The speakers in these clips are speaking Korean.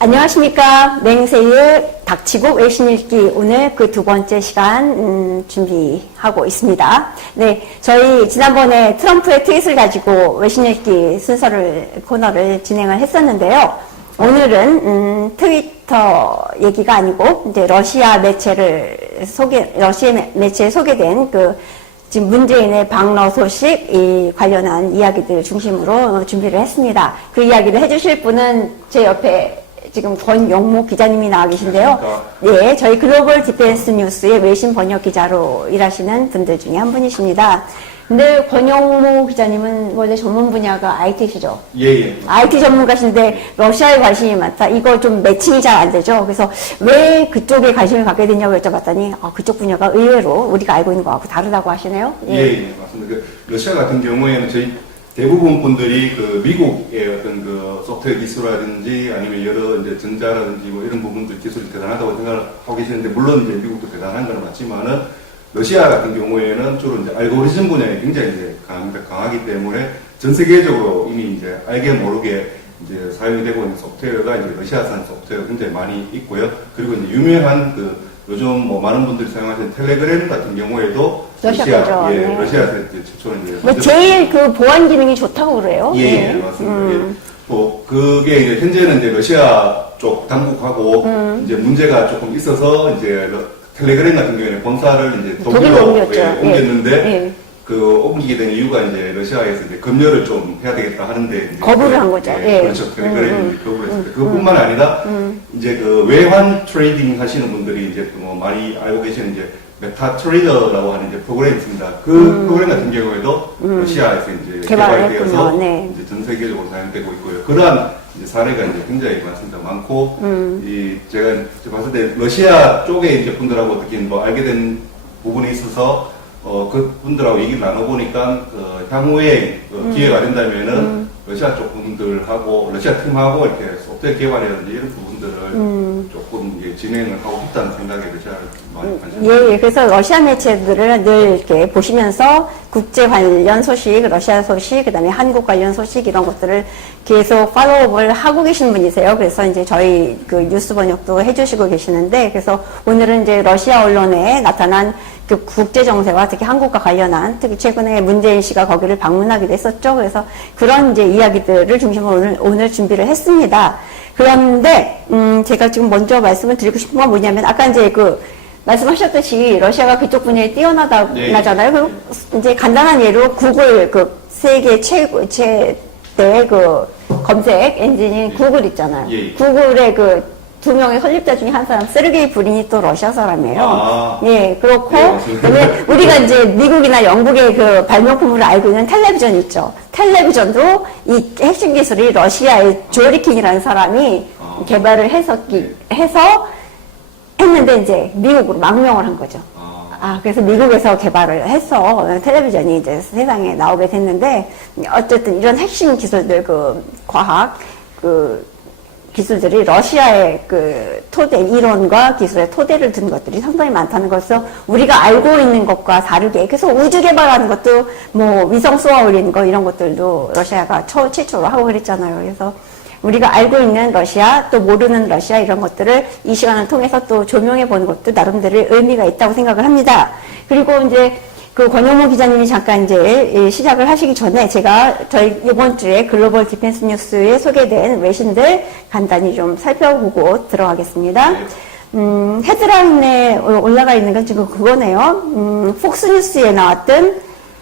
안녕하십니까. 맹세일 닥치고 외신 읽기 오늘 그 두 번째 시간 준비하고 있습니다. 네, 저희 지난번에 트럼프의 트윗을 가지고 외신 읽기 코너를 진행을 했었는데요. 오늘은 트위터 얘기가 아니고 이제 러시아 매체에 소개된 지금 문재인의 방러 소식 관련한 이야기들 중심으로 준비를 했습니다. 그 이야기를 해주실 분은 제 옆에 지금 권영모 기자님이 나와 계신데요. 네, 저희 글로벌 디펜스 뉴스의 외신 번역 기자로 일하시는 분들 중에 한 분이십니다. 근데 권영모 기자님은 원래 전문 분야가 IT시죠? 예. IT 전문가신데 러시아에 관심이 많다. 이거 좀 매칭이 잘 안 되죠. 그래서 왜 그쪽에 관심을 갖게 됐냐고 여쭤봤더니 그쪽 분야가 의외로 우리가 알고 있는 거하고 다르다고 하시네요. 예, 맞습니다. 러시아 같은 경우에는 저희 대부분 분들이 미국의 어떤 소프트웨어 기술이라든지 아니면 여러 이제 전자라든지 뭐 이런 부분들 기술이 대단하다고 생각을 하고 계시는데, 물론 이제 미국도 대단한 건 맞지만은 러시아 같은 경우에는 주로 이제 알고리즘 분야에 굉장히 이제 강하기 때문에 전 세계적으로 이미 이제 알게 모르게 이제 사용이 되고 있는 소프트웨어가 이제 러시아산 소프트웨어가 굉장히 많이 있고요. 그리고 이제 유명한 요즘 많은 분들이 사용하시는 텔레그램 같은 경우에도 러시아에서 최초는 제일 보안 기능이 좋다고 그래요. 예, 맞습니다. 그게 이제 현재는 이제 러시아 쪽 당국하고 이제 문제가 조금 있어서 이제 텔레그램 같은 경우에는 본사를 이제 독일로 옮겼는데 옮기게 된 이유가 이제 러시아에서 이제 검열을 좀 해야 되겠다 하는데 이제 거부를 한 거죠. 그렇죠. 텔레그램이 거부를 했습니다. 그뿐만 아니라 이제 외환 트레이딩 하시는 분들이 이제 많이 알고 계시는 이제 메타 트레이더라고 하는 이제 프로그램이 있습니다. 프로그램 같은 경우에도 러시아에서 이제 개발이 되어서 이제 전 세계적으로 사용되고 있고요. 그러한 이제 사례가 이제 굉장히 많고, 제가 봤을 때 러시아 쪽에 이제 분들하고 어떻게 알게 된 부분이 있어서, 그 분들하고 얘기를 나눠보니까, 향후에 기회가 된다면은, 러시아 쪽 분들하고, 러시아 팀하고 이렇게 소프트웨어 개발이라든지 이런 부분들을 조금 진행을 하고 있다는 생각에 러시아를 많이 관심을. 예, 그래서 러시아 매체들을 늘 이렇게 보시면서 국제 관련 소식, 러시아 소식, 그 다음에 한국 관련 소식 이런 것들을 계속 팔로우업을 하고 계신 분이세요. 그래서 이제 저희 뉴스 번역도 해주시고 계시는데, 그래서 오늘은 이제 러시아 언론에 나타난 국제 정세와 특히 한국과 관련한, 특히 최근에 문재인 씨가 거기를 방문하기도 했었죠. 그래서 그런 이제 이야기들을 중심으로 오늘 준비를 했습니다. 그런데 제가 지금 먼저 말씀을 드리고 싶은 건 뭐냐면, 아까 이제 말씀하셨듯이 러시아가 그쪽 분야에 뛰어나잖아요. 그리고 이제 간단한 예로 구글 세계 최대 검색 엔진인 구글 있잖아요. 구글의 두 명의 설립자 중에 한 사람, 세르게이 브린이 또 러시아 사람이에요. 예, 그렇고, 그다음에 우리가 이제 미국이나 영국의 발명품으로 알고 있는 텔레비전 있죠. 텔레비전도 이 핵심 기술이 러시아의 조리킨이라는 사람이 개발을 해서 했는데 이제 미국으로 망명을 한 거죠. 그래서 미국에서 개발을 해서 텔레비전이 이제 세상에 나오게 됐는데, 어쨌든 이런 핵심 기술들, 과학, 기술들이 러시아의 토대, 이론과 기술의 토대를 둔 것들이 상당히 많다는 것을 우리가 알고 있는 것과 다르게, 그래서 우주 개발하는 것도 위성 쏘아 올리는 거 이런 것들도 러시아가 최초로 하고 그랬잖아요. 그래서 우리가 알고 있는 러시아, 또 모르는 러시아 이런 것들을 이 시간을 통해서 또 조명해 보는 것도 나름대로 의미가 있다고 생각을 합니다. 그리고 이제 권영모 기자님이 잠깐 이제 시작을 하시기 전에 제가 저희 이번 주에 글로벌 디펜스 뉴스에 소개된 외신들 간단히 좀 살펴보고 들어가겠습니다. 헤드라인에 올라가 있는 건 지금 그거네요. 폭스뉴스에 나왔던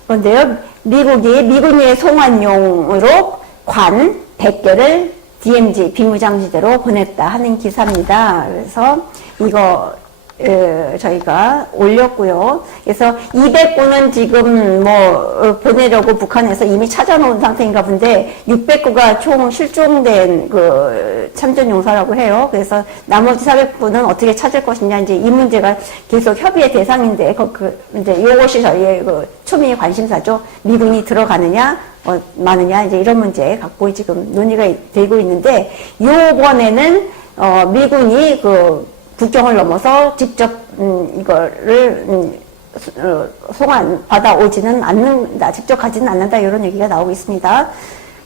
건데요. 미군이 송환용으로 관 100개를 DMZ 비무장지대로 보냈다 하는 기사입니다. 그래서 이거 저희가 올렸고요. 그래서 200구는 지금 보내려고 북한에서 이미 찾아놓은 상태인가 본데 600구가 총 실종된 참전용사라고 해요. 그래서 나머지 400구는 어떻게 찾을 것이냐, 이제 이 문제가 계속 협의의 대상인데, 이제 이것이 저희의 초미의 관심사죠. 미군이 들어가느냐, 마느냐, 이제 이런 문제 갖고 지금 논의가 되고 있는데, 요번에는, 미군이 국경을 넘어서 직접 이거를 송환 받아오지는 않는다, 직접 가지는 않는다, 이런 얘기가 나오고 있습니다.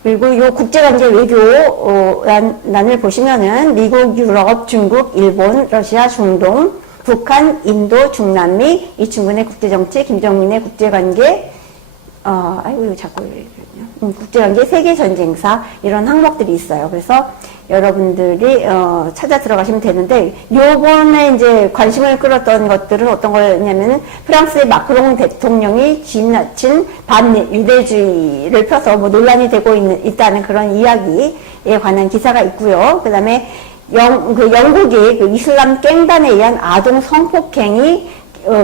그리고 요 국제관계 외교란을 보시면은 미국, 유럽, 중국, 일본, 러시아, 중동, 북한, 인도, 중남미, 이충근의 국제정치, 김정민의 국제관계, 아이고, 이거 자꾸, 국제관계, 세계전쟁사, 이런 항목들이 있어요. 그래서 여러분들이, 찾아 들어가시면 되는데, 요번에 이제 관심을 끌었던 것들은 어떤 거냐면은, 프랑스의 마크롱 대통령이 지나친 반유대주의를 펴서 뭐 논란이 되고 있다는 그런 이야기에 관한 기사가 있고요. 그 다음에, 영국이 그 이슬람 깽단에 의한 아동 성폭행이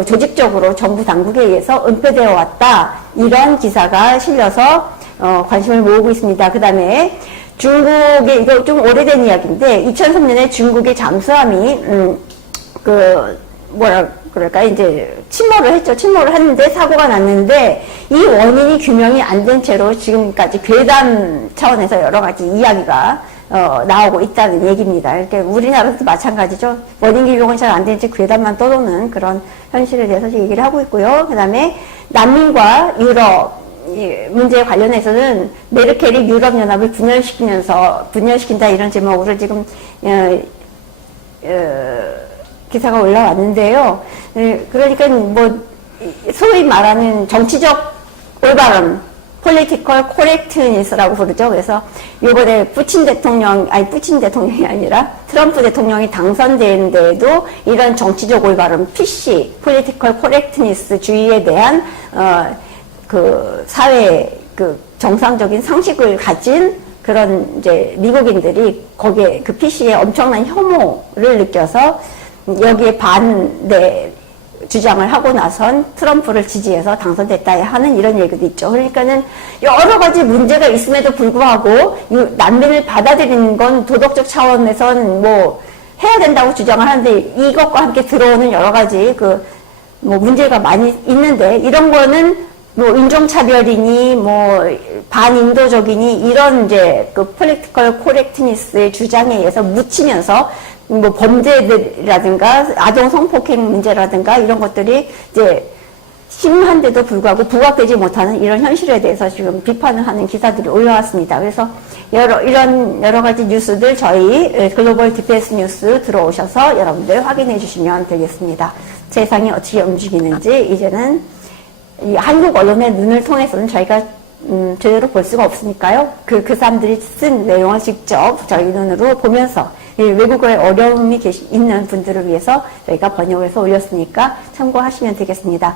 조직적으로 정부 당국에 의해서 은폐되어 왔다. 이런 기사가 실려서 관심을 모으고 있습니다. 그 다음에 중국의, 이거 좀 오래된 이야기인데 2003년에 중국의 잠수함이 이제 침몰을 했죠. 침몰을 했는데 사고가 났는데 이 원인이 규명이 안 된 채로 지금까지 괴담 차원에서 여러 가지 이야기가 나오고 있다는 얘기입니다. 이렇게 우리나라도 마찬가지죠. 원인 규명은 잘 안 된 채 괴담만 떠도는 그런 현실에 대해서 얘기를 하고 있고요. 그 다음에 난민과 유럽 문제에 관련해서는 메르켈이 유럽연합을 분열시킨다 이런 제목으로 지금 기사가 올라왔는데요. 그러니까 뭐 소위 말하는 정치적 올바름, political correctness라고 부르죠. 그래서 요번에 푸친 대통령이 아니라 트럼프 대통령이 당선되는데도 이런 정치적 올바름, PC, political correctness 주의에 대한 그 사회 그 정상적인 상식을 가진 그런 이제 미국인들이 거기에 그 PC에 엄청난 혐오를 느껴서 여기에 반대 주장을 하고 나선 트럼프를 지지해서 당선됐다 하는 이런 얘기도 있죠. 그러니까는 여러 가지 문제가 있음에도 불구하고 이 난민을 받아들이는 건 도덕적 차원에선 뭐 해야 된다고 주장을 하는데 이것과 함께 들어오는 여러 가지 뭐 문제가 많이 있는데 이런 거는 뭐 인종차별이니 뭐 반인도적이니 이런 이제 그 political correctness의 주장에 의해서 묻히면서 뭐 범죄들이라든가 아동 성폭행 문제라든가 이런 것들이 이제 심한데도 불구하고 부각되지 못하는 이런 현실에 대해서 지금 비판을 하는 기사들이 올라왔습니다. 그래서 이런 여러 가지 뉴스들 저희 글로벌 디펜스 뉴스 들어오셔서 여러분들 확인해 주시면 되겠습니다. 세상이 어떻게 움직이는지 이제는 이 한국 언론의 눈을 통해서는 저희가 제대로 볼 수가 없으니까요. 그 사람들이 쓴 내용을 직접 저희 눈으로 보면서 외국어에 어려움이 있는 분들을 위해서 저희가 번역을 해서 올렸으니까 참고하시면 되겠습니다.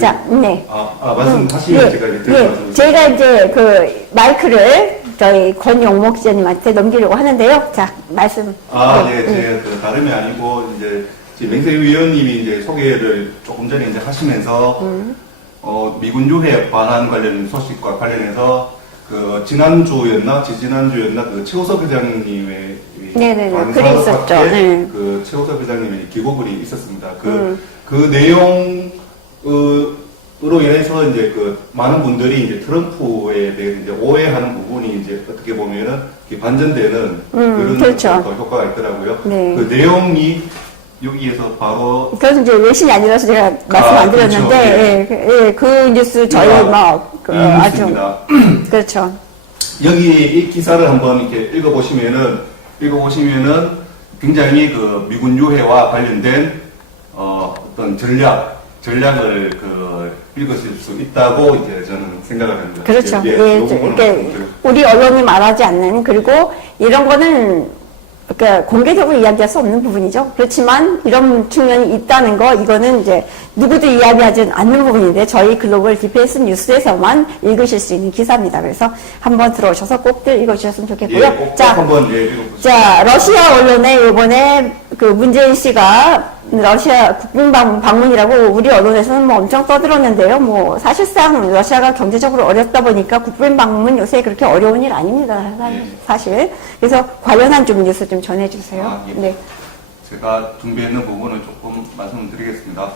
자, 네. 말씀하시면 제가 이제 제가 이제 그 마이크를 저희 권용목 기자님한테 넘기려고 하는데요. 자, 말씀. 제가 그 다름이 아니고 이제 지금 맹세 위원님이 이제 소개를 조금 전에 이제 하시면서 미군 유해 반환 관련 소식과 관련해서 그 지난주였나 그 최우석 회장님의 네네네 글이 있었죠. 네. 그 최우석 회장님의 기고글이 있었습니다. 그 내용으로 인해서 이제 그 많은 분들이 이제 트럼프에 대해 이제 오해하는 부분이 이제 어떻게 보면은 반전되는 그런 그렇죠. 효과가 있더라고요. 네. 그 내용이 여기에서 바로 그래서 이제 외신이 아니라서 제가 말씀 안 드렸는데 그렇죠. 그 뉴스 저희 아주 그렇죠. 여기 이 기사를 한번 이렇게 읽어보시면은 굉장히 그 미군 유해와 관련된 어떤 전략을 읽으실 수 있다고 이제 저는 생각을 합니다. 그렇죠. 이렇게 우리 언론이 말하지 않는 그리고 이런 거는 그러니까 공개적으로 이야기할 수 없는 부분이죠. 그렇지만 이런 측면이 있다는 거 이거는 이제 누구도 이야기하지 않는 부분인데 저희 글로벌 디펜스 뉴스에서만 읽으실 수 있는 기사입니다. 그래서 한번 들어오셔서 꼭들 읽어주셨으면 좋겠고요. 자, 러시아 언론에 이번에 그 문재인 씨가 러시아 국빈 방문이라고 우리 언론에서는 뭐 엄청 떠들었는데요. 뭐 사실상 러시아가 경제적으로 어렵다 보니까 국빈 방문 요새 그렇게 어려운 일 아닙니다. 사실. 그래서 관련한 좀 뉴스 좀 전해주세요. 네. 제가 준비했는 부분을 조금 말씀드리겠습니다.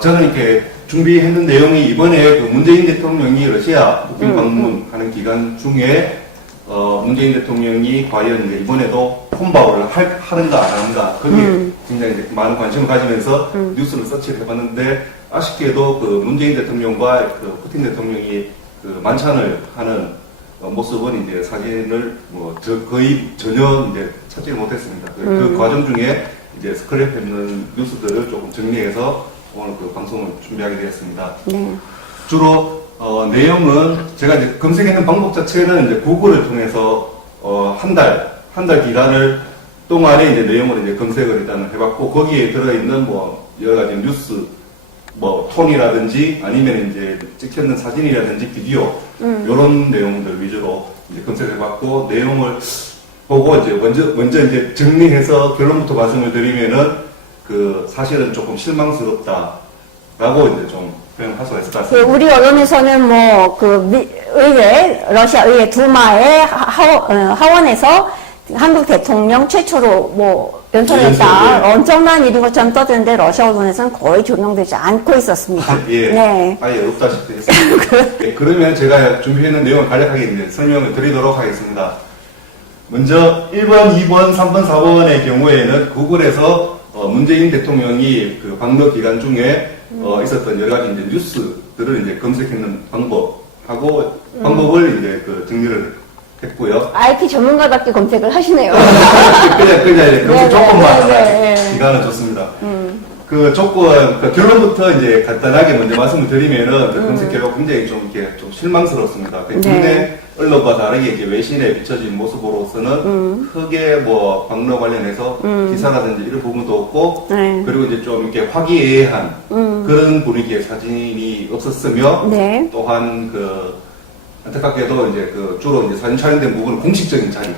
저는 이렇게 준비했는 내용이 이번에 그 문재인 대통령이 러시아 국빈 방문하는 기간 중에 문재인 대통령이 과연 이제 이번에도 폰바오를 하는가 안 하는가 거기에 굉장히 이제 많은 관심을 가지면서 뉴스를 서치를 해봤는데 아쉽게도 그 문재인 대통령과 그 푸틴 대통령이 그 만찬을 하는 모습은 이제 사진을 거의 전혀 이제 찾지 못했습니다. 그 과정 중에 이제 스크랩했는 뉴스들을 조금 정리해서 오늘 그 방송을 준비하게 되었습니다. 네. 주로 내용은 제가 이제 검색하는 방법 자체는 이제 구글을 통해서 한 달 기간을 동안에 이제 내용을 이제 검색을 일단 해봤고 거기에 들어있는 뭐 여러 가지 뉴스 톤이라든지 아니면 이제 찍혔는 사진이라든지 비디오 이런 내용들 위주로 이제 검색해봤고 내용을 보고 이제 먼저 이제 정리해서 결론부터 말씀을 드리면은 그 사실은 조금 실망스럽다라고 이제 좀 표현할 수가 있을 것 그 같습니다. 우리 언론에서는 의회, 러시아 의회 두마의 하원에서 한국 대통령 최초로 연설했다. 엄청난 일인 것처럼 떠드는데 러시아 언론에서는 거의 조명되지 않고 있었습니다. 예, 네. 아예 없다시피 했습니다. 예, 그러면 제가 준비해놓은 내용을 간략하게 이제 설명을 드리도록 하겠습니다. 먼저 1번, 2번, 3번, 4번의 경우에는 구글에서 문재인 대통령이 그 방역 기간 중에 있었던 여러 가지 이제 뉴스들을 이제 검색하는 방법하고 방법을 이제 그 정리를 했고요. IT 전문가답게 검색을 하시네요. 그냥 이제 검색 조건만 네. 기간은 좋습니다. 그 조건, 그 결론부터 이제 간단하게 먼저 말씀을 드리면은 그 검색 결과 굉장히 좀 이렇게 좀 실망스럽습니다. 그 국내 언론과 다르게 이제 외신에 비춰진 모습으로서는 크게 뭐 방역 관련해서 기사라든지 이런 부분도 없고 네. 그리고 이제 좀 이렇게 화기애애한 그런 분위기의 사진이 없었으며 네. 또한 그 안타깝게도 이제 그 주로 이제 사진 촬영된 부분은 공식적인 자리.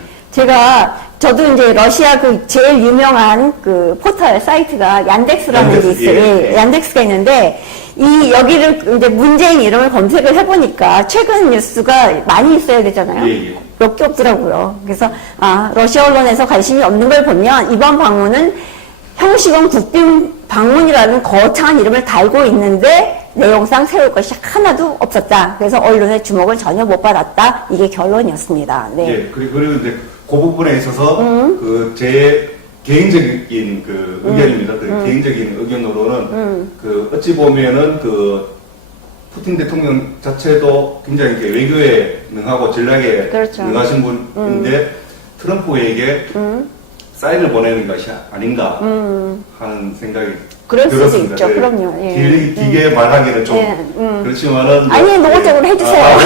저도 이제 러시아 그 제일 유명한 그 포털 사이트가 얀덱스라는 게 얀덱스, 있어요. 예. 얀덱스가 있는데, 여기를 이제 문재인 이름을 검색을 해보니까 최근 뉴스가 많이 있어야 되잖아요. 예. 몇 개 없더라고요. 그래서, 러시아 언론에서 관심이 없는 걸 보면 이번 방문은 형식은 국빈 방문이라는 거창한 이름을 달고 있는데 내용상 세울 것이 하나도 없었다. 그래서 언론의 주목을 전혀 못 받았다. 이게 결론이었습니다. 네. 예, 그리고 이제 그 부분에 있어서 그 제 개인적인 그 의견입니다. 그 개인적인 의견으로는 그 어찌 보면은 그 푸틴 대통령 자체도 굉장히 이렇게 외교에 능하고 전략에 그렇죠. 능하신 분인데 트럼프에게 사인을 보내는 것이 아닌가 하는 생각이 그럴 수도 들었습니다. 있죠. 네. 그럼요. 예. 길게 말하기는 좀 예, 그렇지만은 아니, 노골적으로 해주세요.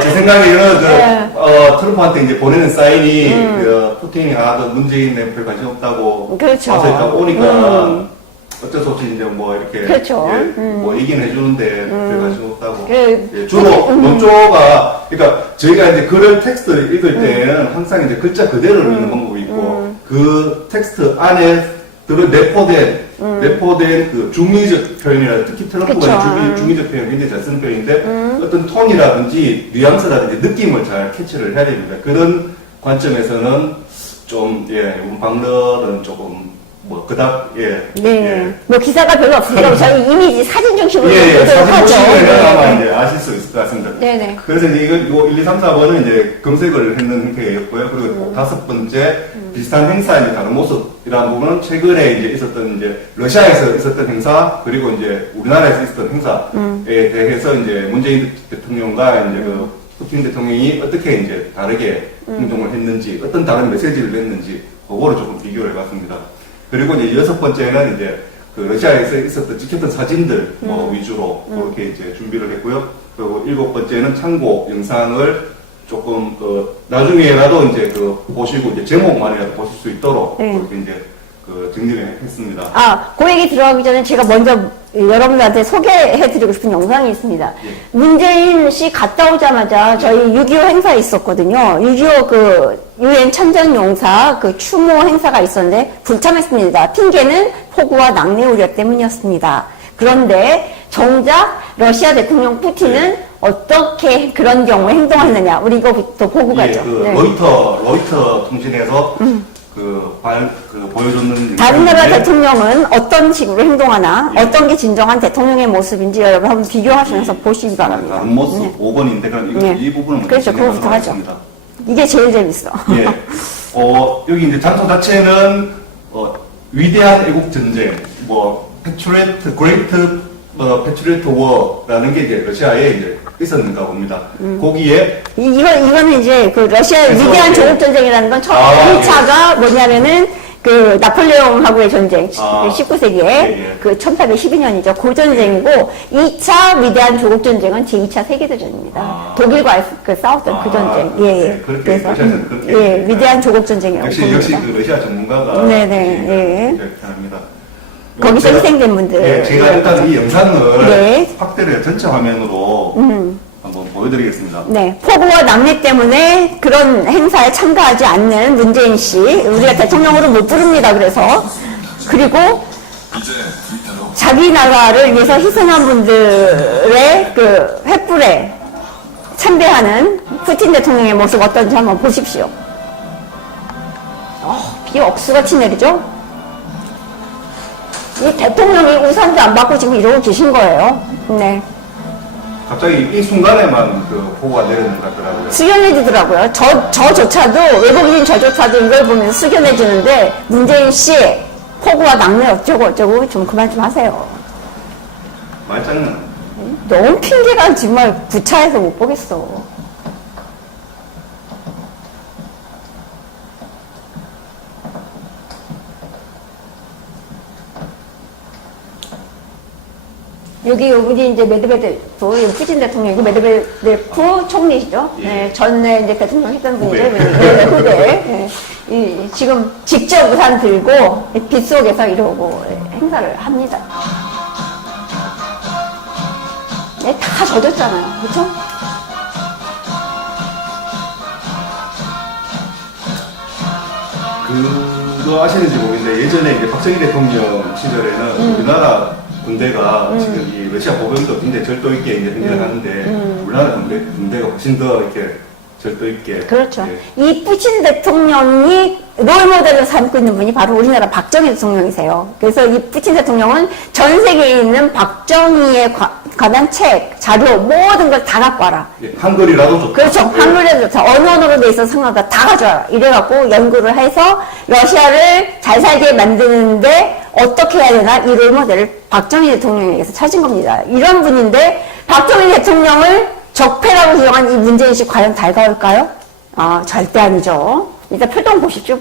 제 생각에는 네. 트럼프한테 이제 보내는 사인이 그 푸틴이 문재인에 별 관심 없다고 그렇죠. 와서 일단 오니까 어쩔 수 없이 이제 뭐 이렇게 그렇죠. 뭐 얘기는 해주는데 별 관심 없다고. 그, 예, 주로 논조가 그러니까 저희가 이제 글을 텍스트를 읽을 때는 항상 이제 글자 그대로 읽는 방법이 있고 그 텍스트 안에 내포된 그 중의적 표현이라 특히 트럼프가 그쵸. 중의적 표현 굉장히 잘 쓰는 표현인데 어떤 톤이라든지 뉘앙스라든지 느낌을 잘 캐치를 해야 됩니다. 그런 관점에서는 좀 이번 방문은 조금 그닥 네. 뭐 기사가 별로 없으니까 저희 이미지 사진 중심으로 보도록 사진 하죠. 보시면 아마 이제 아실 수 있을 것 같습니다. 네네. 그래서 이제 이거 1, 2, 3, 4번은 이제 검색을 했는 형태였고요. 그리고 다섯 번째 비슷한 행사의 다른 모습이라는 부분은 최근에 이제 있었던 이제 러시아에서 있었던 행사 그리고 이제 우리나라에서 있었던 행사에 대해서 이제 문재인 대통령과 이제 그 푸틴 대통령이 어떻게 이제 다르게 행동을 했는지 어떤 다른 메시지를 냈는지 그거를 조금 비교를 해봤습니다. 그리고 이제 여섯 번째는 이제 그 러시아에서 있었던 찍혔던 사진들 위주로 그렇게 이제 준비를 했고요. 그리고 일곱 번째는 참고 영상을 조금 나중에라도 이제 보시고 이제 제목만이라도 보실 수 있도록 그렇게 이제 정리를 했습니다. 그 얘기 들어가기 전에 제가 먼저 여러분들한테 소개해드리고 싶은 영상이 있습니다. 예. 문재인 씨 갔다 오자마자 저희 6.25 행사 있었거든요. 6.25 그 유엔 천전용사 그 추모 행사가 있었는데 불참했습니다. 핑계는 폭우와 낙뢰 우려 때문이었습니다. 그런데 정작 러시아 대통령 푸틴은 어떻게 그런 경우에 행동했느냐. 우리 이거부터 보고 가죠. 네. 로이터 통신에서 보여줬는 다른 나라 대통령은 어떤 식으로 행동하나 어떤 게 진정한 대통령의 모습인지 여러분 한번 비교하시면서 보시기 바랍니다. 다른 모습 5번인데 그럼 이 부분은 먼저 그렇죠. 그거부터 하죠. 하겠습니다. 이게 제일 재밌어. 예. 여기 이제 장소 자체는 위대한 애국 전쟁, Great Patriot War라는 게 이제 러시아의 이제 있었는가 봅니다. 거기에 이거는 이제 그 러시아의 그래서 위대한 이제- 조국 전쟁이라는 건 처음 아, 1차가 뭐냐면은 그 나폴레옹하고의 전쟁, 아, 19세기에 예. 그 1812년이죠. 그 전쟁이고 2차 위대한 조국 전쟁은 제2차 세계대전입니다. 아. 독일과 그 싸웠던 그 아, 전쟁. 예, 예. 네, 그렇게 그래서 러시아에서는 그렇게 예, 얘기합니다. 위대한 조국 전쟁이라고 역시 봅니다. 그 러시아 전문가가 네네, 예. 이렇게 합니다. 거기서 희생된 분들. 예, 제가 일단 이 영상을 네. 확대를 전체 화면으로 한번 보여드리겠습니다. 네, 폭우와 낙뢰 때문에 그런 행사에 참가하지 않는 문재인 씨, 우리가 대통령으로 못 부릅니다. 그래서 그리고 자기 나라를 위해서 희생한 분들의 그 횃불에 참배하는 푸틴 대통령의 모습 어떤지 한번 보십시오. 비 억수같이 내리죠? 이 대통령이 우산도 안 받고 지금 이러고 계신 거예요. 네. 갑자기 이 순간에만 그 폭우가 내리는 것 같더라고요. 숙연해지더라고요. 저조차도, 외국인 저조차도 이걸 보면서 숙연해지는데, 문재인 씨, 폭우와 낙뢰 어쩌고 좀 그만 좀 하세요. 말장난. 너무 핑계가 정말 구차해서 못 보겠어. 여기 이제 메드베데프, 푸틴 대통령이고 메드베데프 총리시죠. 예. 네, 전에 이제 대통령 했던 분이죠. 후배. 네, 후배. 네. 지금 직접 우산 들고 빗 속에서 이러고 행사를 합니다. 네, 다 젖었잖아요. 그렇죠? 그거 아시는지 모르겠는데 예전에 이제 박정희 대통령 시절에는 우리나라 군대가 지금 이 러시아 보병도 굉장히 절도 있게 이제 행진을 하는데 우리나라 군대가 훨씬 더 이렇게 절도 있게. 그렇죠. 예. 이 푸틴 대통령이 롤모델로 삼고 있는 분이 바로 우리나라 박정희 대통령이세요. 그래서 이 푸틴 대통령은 전 세계에 있는 박정희에 관한 책, 자료, 모든 걸 다 갖고 와라. 예, 한글이라도 좋다. 그렇죠. 예. 한글에도 어느 언어로 돼 있어서 상관없다. 다 가져와라. 이래갖고 연구를 해서 러시아를 잘 살게 만드는데 어떻게 해야 되나 이 롤모델을 박정희 대통령에게서 찾은 겁니다. 이런 분인데 박정희 대통령을 적폐라고 주장한 이 문재인 씨 과연 달가울까요? 아, 절대 아니죠. 일단 표정 보십시오.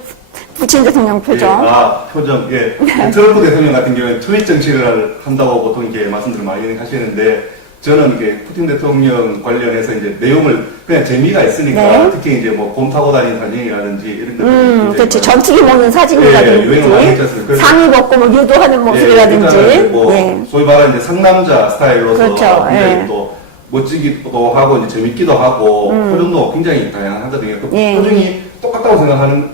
푸틴 대통령 표정. 예, 표정. 예. 트럼프 대통령 같은 경우는 트윗 정치를 한다고 보통 이렇게 말씀들을 많이 하시는데 저는 이게 푸틴 대통령 관련해서 이제 내용을 그냥 재미가 있으니까 네. 특히 이제 뭐 곰 타고 다니는 사진이라든지 이런 것들. 그렇지. 전투기 먹는 예, 사진이라든지, 유행을 많이 했지 않습니까? 상의 벗고 뭐 유도하는 모습이라든지, 예, 뭐 예. 소위 말하는 이제 상남자 스타일로서 그렇죠. 굉장히 예. 또 멋지기도 하고 이제 재밌기도 하고 표정도 굉장히 다양하거든요. 그 예. 표정이 똑같다고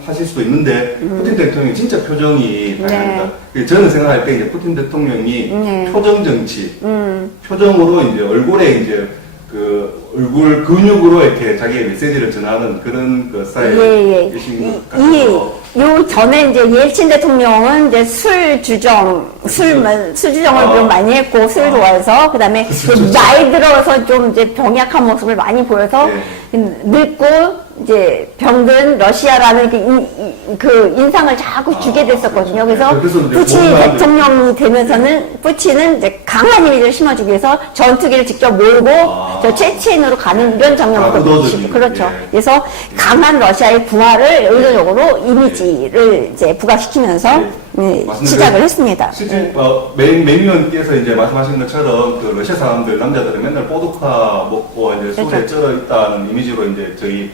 하실 수도 있는데 푸틴 대통령이 진짜 표정이 다양합니다. 저는 생각할 때 이제 푸틴 대통령이 네. 표정 정치, 표정으로 이제 얼굴에 이제 그 얼굴 근육으로 이렇게 자기의 메시지를 전하는 그런 그 스타일이신 것 같아요. 요 전에 이제 예일친 대통령은 이제 술 주정을 좀 많이 했고, 술 좋아해서, 그 다음에 나이 들어서 좀 이제 병약한 모습을 많이 보여서, 늙고, 이제 병든 러시아라는 그 인상을 자꾸 주게 됐었거든요. 그래서 그래서 이제 푸틴 뭔가 대통령이 되면서는 푸틴은 이제 강한 이미지를 심어주기 위해서 전투기를 직접 몰고 저 체치엔으로 가는 이런 장면을 보시고 그렇죠. 예. 그래서 강한 러시아의 부활을 의도적으로 이미지를 이제 부각시키면서 시작을 했습니다. 실제 매니언께서 이제 말씀하신 것처럼 그 러시아 사람들 남자들은 맨날 보드카 먹고 이제 술에 그렇죠. 쩔어 있다는 이미지로 이제 저희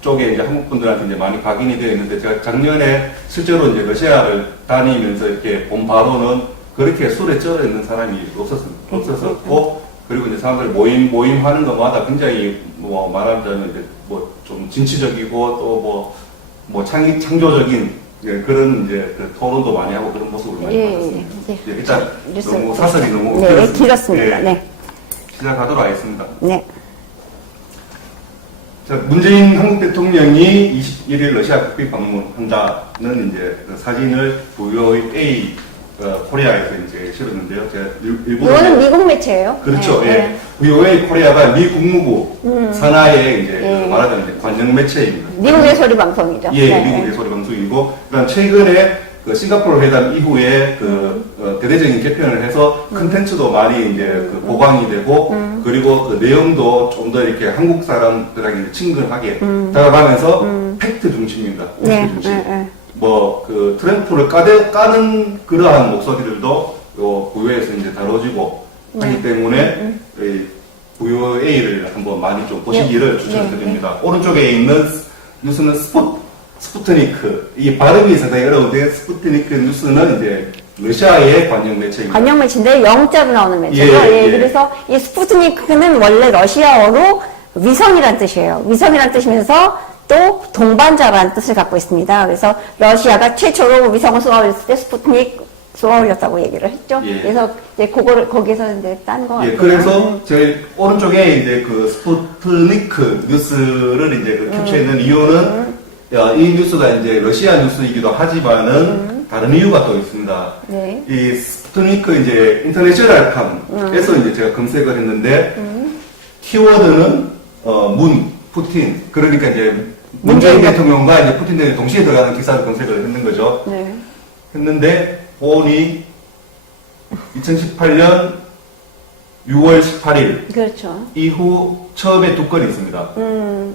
쪽에 이제 한국 분들한테 이제 많이 각인이 되어 있는데 제가 작년에 실제로 이제 러시아를 다니면서 이렇게 본 바로는 그렇게 술에 쩔어 있는 사람이 없었고 그리고 이제 사람들 모임 하는 것마다 굉장히 뭐 말하자면 이제 뭐 좀 진취적이고 또 뭐 창조적인 그런 이제 그 토론도 많이 하고 그런 모습을 많이 봤습니다. 일단 너무 사설이 너무 길었습니다. 네. 시작하도록 하겠습니다. 네. 자, 문재인 한국 대통령이 21일 러시아 국빈 방문한다는 이제 그 사진을 VOA 코리아에서 이제 실었는데요. 제가 일부러 이거는 미국 매체예요. 그렇죠. 네, 예. VOA 코리아가 미 국무부 산하의 이제 말하자면 이제 관영 매체입니다. 미국의 소리 방송이죠. 예, 네. 미국의 소리 방송이고, 그다음 최근에 그 싱가포르 회담 이후에 대대적인 개편을 해서 컨텐츠도 많이 이제 그 보강이 되고 그리고 그 내용도 좀 더 이렇게 한국 사람들에게 친근하게 다가가면서 팩트 중심입니다. 팩트 중심. 뭐 그 트럼프를 까는 그러한 목소리들도 요 부유에서 이제 다뤄지고 하기 때문에 이 부유A를 한번 많이 좀 보시기를 추천드립니다. 오른쪽에 있는 뉴스는 스푸트니크. 이 발음이 상당히 어려운데 스푸트니크 뉴스는 이제 러시아의 관영 매체입니다. 관영 매체인데 영자로 나오는 매체죠. 예. 그래서 이 스푸트니크는 원래 러시아어로 위성이란 뜻이에요. 위성이란 뜻이면서 또 동반자라는 뜻을 갖고 있습니다. 그래서 러시아가 최초로 위성을 쏘아 올렸을 때 스푸트닉 쏘아 올렸다고 얘기를 했죠. 그래서 이제 그거를 거기서 이제 딴 거 같아요. 그래서 제일 오른쪽에 이제 그 스푸트니크 뉴스를 이제 그 캡처해 있는 이유는 이 뉴스가 이제 러시아 뉴스이기도 하지만은 다른 이유가 또 있습니다. 네. 이 스푸트니크 이제 인터내셔널함에서 이제 제가 검색을 했는데 키워드는 푸틴. 그러니까 이제 문재인 대통령과 이제 푸틴 대통령이 동시에 들어가는 기사를 검색을 했는 거죠. 네. 했는데 보니 2018년 6월 18일 그렇죠. 이후 처음에 두 건이 있습니다.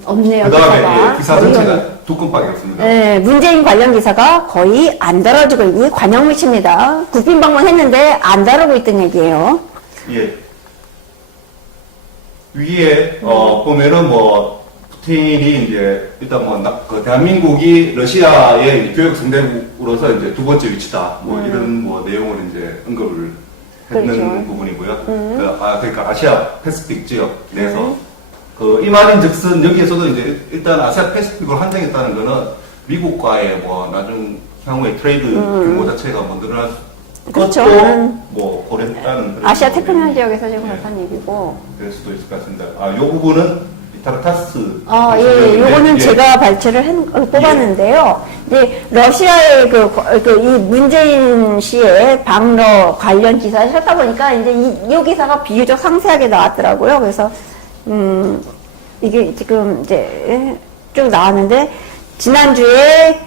없네요. 그 다음에 기사 전체가 두 건밖에 없습니다. 네, 문재인 관련 기사가 거의 안 다뤄지고 있는 관영 매체입니다. 국빈 방문했는데 안 다루고 있던 얘기예요. 예. 위에 보면은 뭐 푸틴이 이제 일단 뭐 그 대한민국이 러시아의 교역 상대국으로서 이제 두 번째 위치다. 뭐 이런 뭐 내용을 이제 언급을 했는 그렇죠. 부분이고요. 그러니까 아시아 패시픽 지역 내에서 이 말인즉슨 여기에서도 이제 일단 아시아 패시픽으로 한정했다는 거는 미국과의 뭐 나중 향후의 트레이드 규모 자체가 뭐 늘어날 그렇죠. 뭐 고려했다는 그런 아시아 부분이 태평양 지역에서 지금 그렇다는 얘기고. 될 수도 있을 것 같습니다. 요 부분은 타르타스. 요거는 제가 발췌를 뽑았는데요. 이제 러시아의 이 문재인 씨의 방러 관련 기사를 찾다 보니까 이제 이 기사가 비교적 상세하게 나왔더라고요. 그래서, 이게 지금 이제 쭉 나왔는데, 지난주에,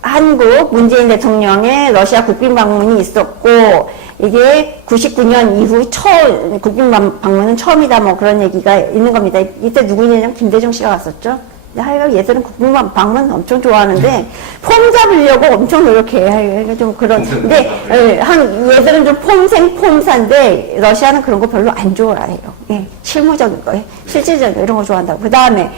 한국 문재인 대통령의 러시아 국빈 방문이 있었고, 이게 99년 이후 국빈 방문은 처음이다, 뭐 그런 얘기가 있는 겁니다. 이때 누구냐면 김대중 씨가 갔었죠. 하여간 얘들은 국빈 방문 엄청 좋아하는데, 폼 잡으려고 엄청 노력해요. 좀 그런. 근데, 얘들은 좀 폼사인데, 러시아는 그런 거 별로 안 좋아해요. 예, 실무적인 거, 실질적인 거, 이런 거 좋아한다고. 그 다음에,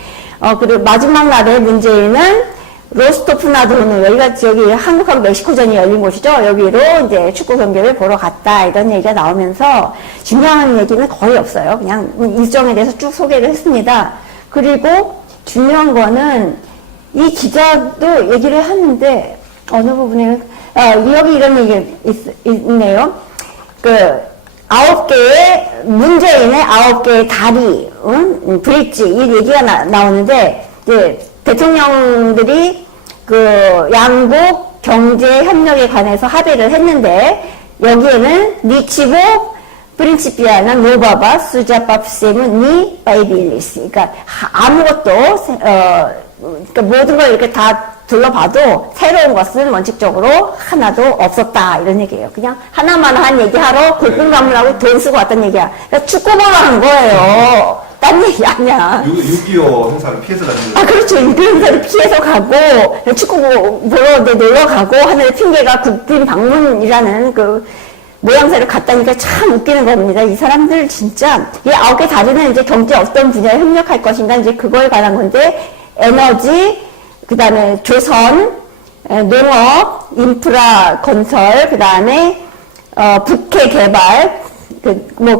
그리고 마지막 날에 문재인은 로스토프나도르, 여기가 저기 한국하고 멕시코전이 열린 곳이죠. 여기로 이제 축구 경기를 보러 갔다, 이런 얘기가 나오면서 중요한 얘기는 거의 없어요. 그냥 일정에 대해서 쭉 소개를 했습니다. 그리고 중요한 거는 이 기자도 얘기를 하는데 어느 부분에 여기 이런 얘기 있네요. 문재인의 9개의 다리, 브릿지, 이 얘기가 나오는데, 이제 대통령들이 양국 경제 협력에 관해서 합의를 했는데, 여기에는 니치보 프린치피아나 노바바 수자밥세무 니 바이빌리스. 그러니까 아무것도, 그러니까 모든 걸 이렇게 다 둘러봐도 새로운 것은 원칙적으로 하나도 없었다, 이런 얘기예요. 그냥 하나만 한 얘기하러 국빈 방문하고 돈 쓰고 왔던 얘기야. 그러니까 축구 보러 간 거예요. 딴 얘기 아니야. 6.25 행사를 피해서 가는 거예요. 그렇죠. 6.25 행사를 피해서 가고, 축구 보러 놀러 가고 하는 핑계가 국빈 방문이라는 모양새를 갖다니까 참 웃기는 겁니다. 이 사람들 진짜, 이 9개 다리는 이제 경제 어떤 분야에 협력할 것인가, 이제 그거에 관한 건데, 에너지, 그 다음에 조선, 농업, 인프라 건설, 그 다음에, 북해 개발,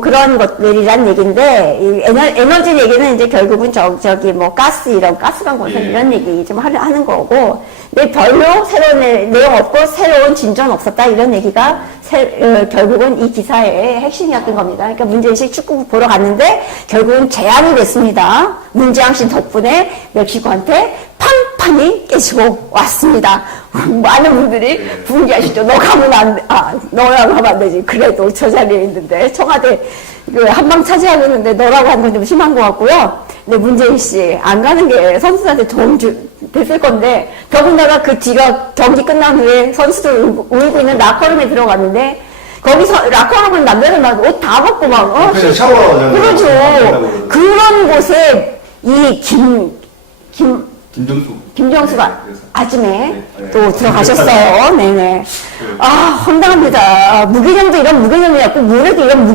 그런 것들이란 얘기인데, 이 에너지 얘기는 이제 결국은 가스방 건설 이런 얘기 좀 하는 거고, 근데 별로 새로운 내용 없고 새로운 진전 없었다, 이런 얘기가 결국은 이 기사의 핵심이었던 겁니다. 그러니까 문재인 씨 축구 보러 갔는데 결국은 제안이 됐습니다. 문재인 씨 덕분에 멕시코한테 판판이 깨지고 왔습니다. 많은 분들이 분개하시죠. 너 가면 안 돼. 너랑 가면 안 되지. 그래도 저 자리에 있는데 청와대 한방 차지하고 있는데 너라고 하는 건 좀 심한 것 같고요. 근데 문재인 씨 안 가는 게 선수들한테 도움 됐을 건데 더군다나 그 뒤가 경기 끝난 후에 선수들 울고 있는 라커룸에 들어갔는데 거기서 라커룸은 남자들 막 옷 다 벗고 막 그냥 샤워하잖아요. 그렇죠. 그런 곳에 이 김정수가 네, 아침에 네. 또 들어가셨어요. 네네. 황당합니다. 무개념도 이런 무개념이 없고, 무례도 이런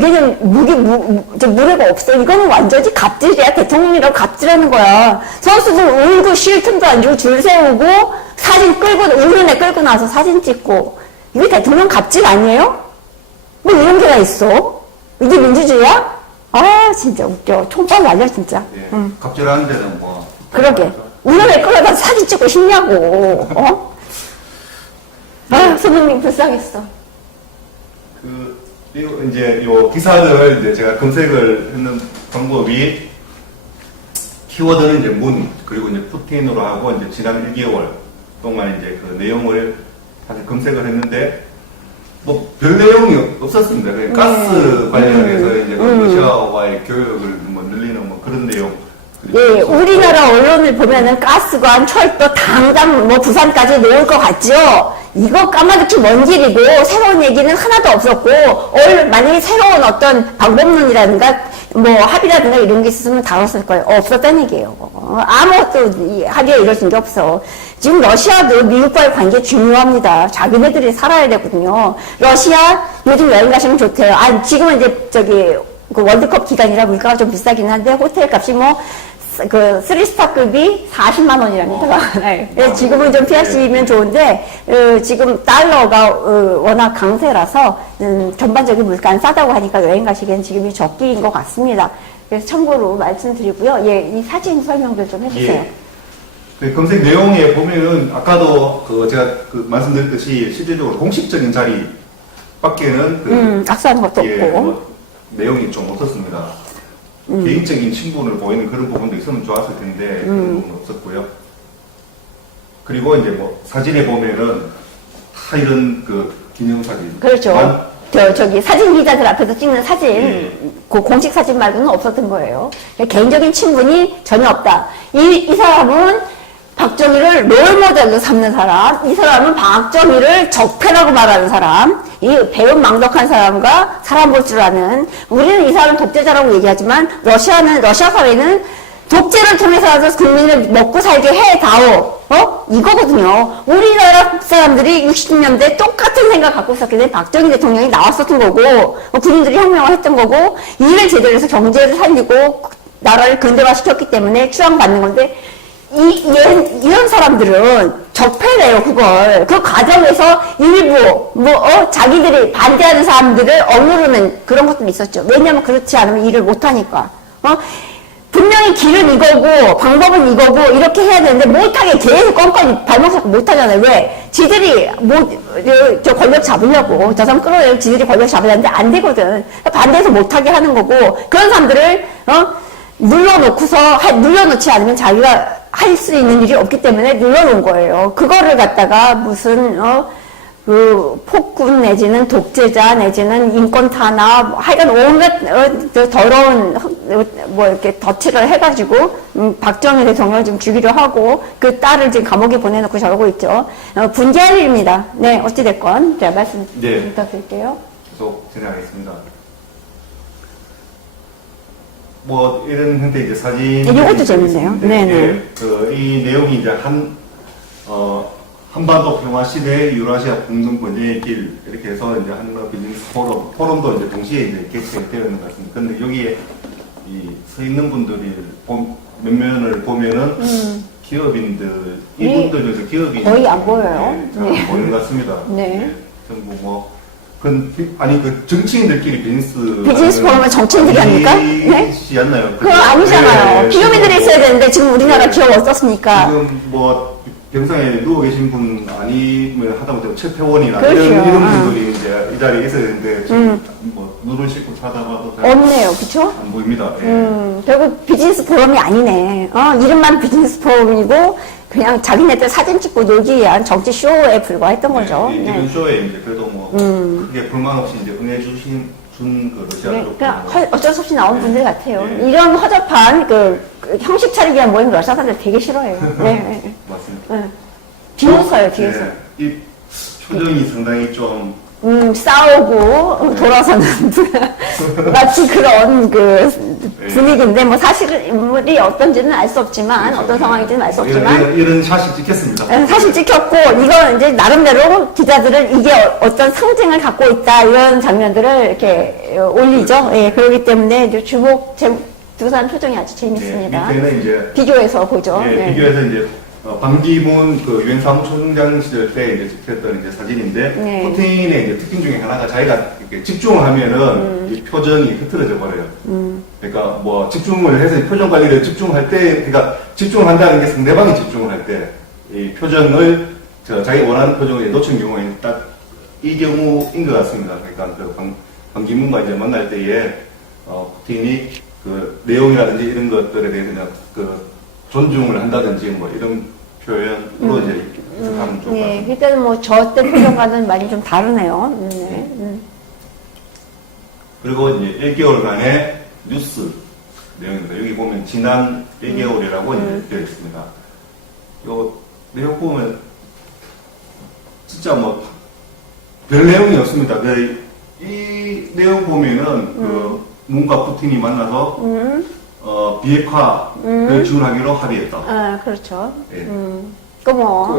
무례가 없어. 이거는 완전히 갑질이야. 대통령이라고 갑질하는 거야. 선수들 울고 쉴 틈도 안 주고 줄 세우고, 사진 우는 애 끌고 나서 사진 찍고. 이게 대통령 갑질 아니에요? 뭐 이런 게 다 있어? 이게 민주주의야? 진짜 웃겨. 총밥 맞아, 진짜. 예. 갑질하는 데는 뭐. 그러게. 우는 애 끌어다 사진 찍고 싶냐고. 선생님 불쌍했어. 이제 요 기사를 이제 제가 검색을 했는 방법이 키워드는 이제 그리고 이제 푸틴으로 하고 이제 지난 1개월 동안 이제 그 내용을 다시 검색을 했는데 뭐 별 내용이 없었습니다. 가스 관련해서 이제 러시아와의 교역을 뭐 늘리는 뭐 그런 내용. 예, 우리나라 언론을 보면은 가스관, 철도 당장 뭐 부산까지 놓을 것 같죠? 이거 까마득히 먼 길이고 새로운 얘기는 하나도 없었고 만약에 새로운 어떤 방법론이라든가 뭐 합의라든가 이런 게 있었으면 다뤘을 거예요. 없었다는 얘기예요. 아무것도 합의에 이뤄진 게 없어. 지금 러시아도 미국과의 관계 중요합니다. 자기네들이 살아야 되거든요. 러시아 요즘 여행 가시면 좋대요. 지금은 이제 그 월드컵 기간이라 물가가 좀 비싸긴 한데 호텔 값이 뭐 3스타급이 40만 원이랍니다. 네. 지금은 좀 피하시면 좋은데 지금 달러가 워낙 강세라서 전반적인 물가는 싸다고 하니까 여행 가시기엔 지금이 적기인 것 같습니다. 그래서 참고로 말씀드리고요. 예, 이 사진 설명들 좀 해주세요. 예. 그 검색 내용에 보면은 아까도 제가 말씀드렸듯이 실질적으로 공식적인 자리밖에는 악수하는 것도 없고 뭐 내용이 좀 없었습니다. 개인적인 친분을 보이는 그런 부분도 있으면 좋았을 텐데 그런 부분은 없었고요. 그리고 이제 뭐 사진에 보면은 다 이런 기념사진. 그렇죠. 저기 사진 기자들 앞에서 찍는 사진, 그 공식 사진 말고는 없었던 거예요. 개인적인 친분이 전혀 없다. 이 사람은 박정희를 롤모델로 삼는 사람, 이 사람은 박정희를 적폐라고 말하는 사람, 이 배운 망덕한 사람과 사람 볼 줄 아는, 우리는 이 사람은 독재자라고 얘기하지만 러시아 사회는 독재를 통해서라도 국민을 먹고 살게 해다오. 이거거든요. 우리나라 사람들이 60년대 똑같은 생각 갖고 있었기 때문에 박정희 대통령이 나왔었던 거고, 군인들이 혁명을 했던 거고, 일을 제대로 해서 경제를 살리고, 나라를 근대화시켰기 때문에 추앙받는 건데, 이런 사람들은 적폐래요, 그걸. 그 과정에서 일부, 자기들이 반대하는 사람들을 억누르는 그런 것들이 있었죠. 왜냐면 그렇지 않으면 일을 못하니까. 분명히 길은 이거고, 방법은 이거고, 이렇게 해야 되는데, 못하게 계속 껌껌이 발목 잡고 못하잖아요. 왜? 지들이, 저 권력 잡으려고, 저 사람 끌어내고 지들이 권력 잡으려는데 안 되거든. 반대해서 못하게 하는 거고, 그런 사람들을, 눌러놓지 않으면 자기가 할 수 있는 일이 없기 때문에 눌러놓은 거예요. 그거를 갖다가 무슨, 폭군 내지는 독재자 내지는 인권 탄압, 하여간 온갖, 더러운, 이렇게 덧칠을 해가지고, 박정희 대통령을 지금 주기로 하고, 그 딸을 지금 감옥에 보내놓고 저러고 있죠. 분개할 일입니다. 네, 어찌됐건. 제가 말씀 부탁드릴게요. 계속 진행하겠습니다. 뭐 이런 형태의 이제 사진. 이것도 재밌네요. 네네. 이 내용이 이제 한반도 평화 시대 유라시아 공동 번영의 길 이렇게 해서 이제 한국 비즈니스 포럼도 이제 동시에 이제 개최되어 있는 것 같습니다. 근데 여기에 서 있는 분들이 몇면을 보면은 기업인들 이분들 중에서 기업인 거의 안 보여요. 네. 보이는 것 같습니다. 네. 전부 정치인들끼리 비즈니스 포럼은 정치인들이 합니까? 네? 않나요? 그거 아니잖아요. 기업인들이 있어야 되는데 지금 우리나라 기업 어떻습니까? 지금 뭐 병상에 누워 계신 분 아니면 하다못해 최태원이나 그렇죠. 이런 분들이 이제 이 자리에 있어야 되는데 지금 뭐 눈을 씻고 찾아봐도 잘 없네요, 그쵸? 안 보입니다. 예. 결국 비즈니스 포럼이 아니네. 이름만 비즈니스 포럼이고, 그냥 자기네들 사진 찍고 놀기 위한 정치 쇼에 불과했던 거죠. 네, 네. 이번 쇼에 이제 그래도 뭐 크게 불만 없이 이제 응해주신 그 러시아 쪽 그러니까 어쩔 수 없이 나온 분들 같아요. 예. 이런 허접한 그 형식 차리기 위한 모임 러시아 사람들 되게 싫어해요. 네. 맞습니다. 네. 비웃어요, 뒤에서. 네, 이 표정이 상당히 좀 싸우고 돌아서는 마치 그런 그 분위기인데 뭐 사실이 어떤지는 알 수 없지만 그렇죠. 어떤 상황인지는 알 수 없지만 이런 샷이 찍혔습니다. 사실 찍혔고 이건 이제 나름대로 기자들은 이게 어떤 상징을 갖고 있다 이런 장면들을 이렇게 올리죠. 예, 그렇기 때문에 이제 두 사람 표정이 아주 재밌습니다. 밑에는 이제 비교해서 보죠. 예, 네. 비교해서 이제 반기문 그 유엔 사무총장 시절 때 이제 찍혔던 이제 사진인데 네. 푸틴의 이제 특징 중에 하나가 자기가 이렇게 집중을 하면은 이 표정이 흐트러져 버려요. 그러니까 뭐 집중을 해서 표정 관리를 집중할 때, 그러니까 집중을 한다는 게 상대방이 집중을 할 때 이 표정을 자기 원하는 표정을 놓친 경우에는 딱 이 경우인 것 같습니다. 그러니까 그 반기문과 이제 만날 때에 푸틴이 그 내용이라든지 이런 것들에 대해서 그냥 그 존중을 한다든지 뭐 이런 표현으로 이제 하면 좋을 것 네, 같습니다. 일단은 뭐 저 때 표정과는 많이 좀 다르네요. 네. 그리고 이제 1개월간의 뉴스 내용입니다. 여기 보면 지난 1개월이라고 이제 되어 있습니다. 요 내용 보면 진짜 뭐 별 내용이 없습니다. 이 내용 보면은 그 문과 푸틴이 만나서 비핵화를 지원하기로 합의했다. 아, 그렇죠. 예. 뭐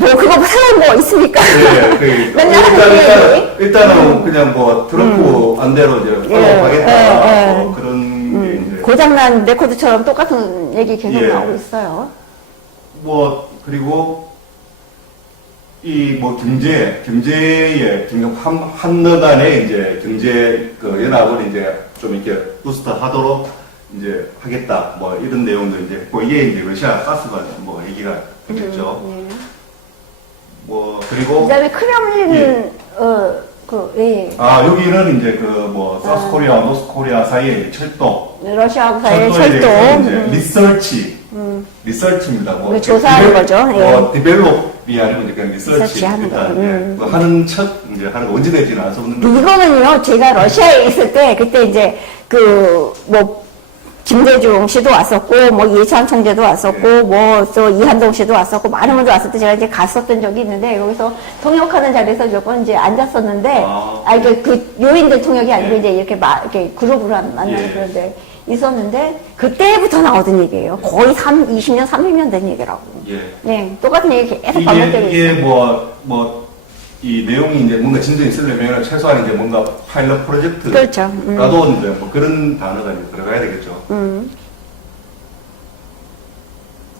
그거 사는 뭐 있습니까? 예, 맨날 하는 얘기. 일단은 그냥 뭐 트럼프 안대로 이제 파업하겠다 뭐 그런 게 이제 고장난 레코드처럼 똑같은 얘기 계속 예. 나오고 있어요. 뭐 그리고 이 뭐 경제의 한너 간의 이제 경제 그 연합을 이제 좀 이렇게 부스터하도록 이제 하겠다 뭐 이런 내용도 이제 뭐 이게 이제 러시아 가스가 뭐 얘기가 되겠죠. 예. 뭐 그리고 그다음에 크렘린 예. 여기는 이제 그 뭐 사우스 코리아와 노스 코리아 사이에 철도 러시아하고 사이의 철도에 철도. 대해서 이제 리서치입니다. 뭐 조사하는 거죠. 예. 디벨롭이 아니고 이제 그냥 리서치 리서치하는 거. 뭐 하는 척 이제 하는 거 언제 될지는 알 수 없는 거. 이거는요, 제가 러시아에 있을 때, 그때 이제, 김대중 씨도 왔었고, 뭐, 이해찬 총재도 왔었고, 뭐, 또 이한동 씨도 왔었고, 많은 분들 왔을 때 제가 이제 갔었던 적이 있는데, 여기서 통역하는 자리에서 몇 번 이제 앉았었는데, 그 요인들 통역이 아니고 이제 이렇게 이렇게 그룹으로 만나는 그런데 있었는데, 그때부터 나오던 얘기예요. 거의 20년, 30년 된 얘기라고. 예. 네, 똑같은 얘기 계속 반복되고 있어요. 이게 이 내용이 이제 뭔가 진전이 있으려면 최소한 이제 뭔가 파일럿 프로젝트. 그렇죠. 나도 이제 뭐 그런 단어가 이제 들어가야 되겠죠.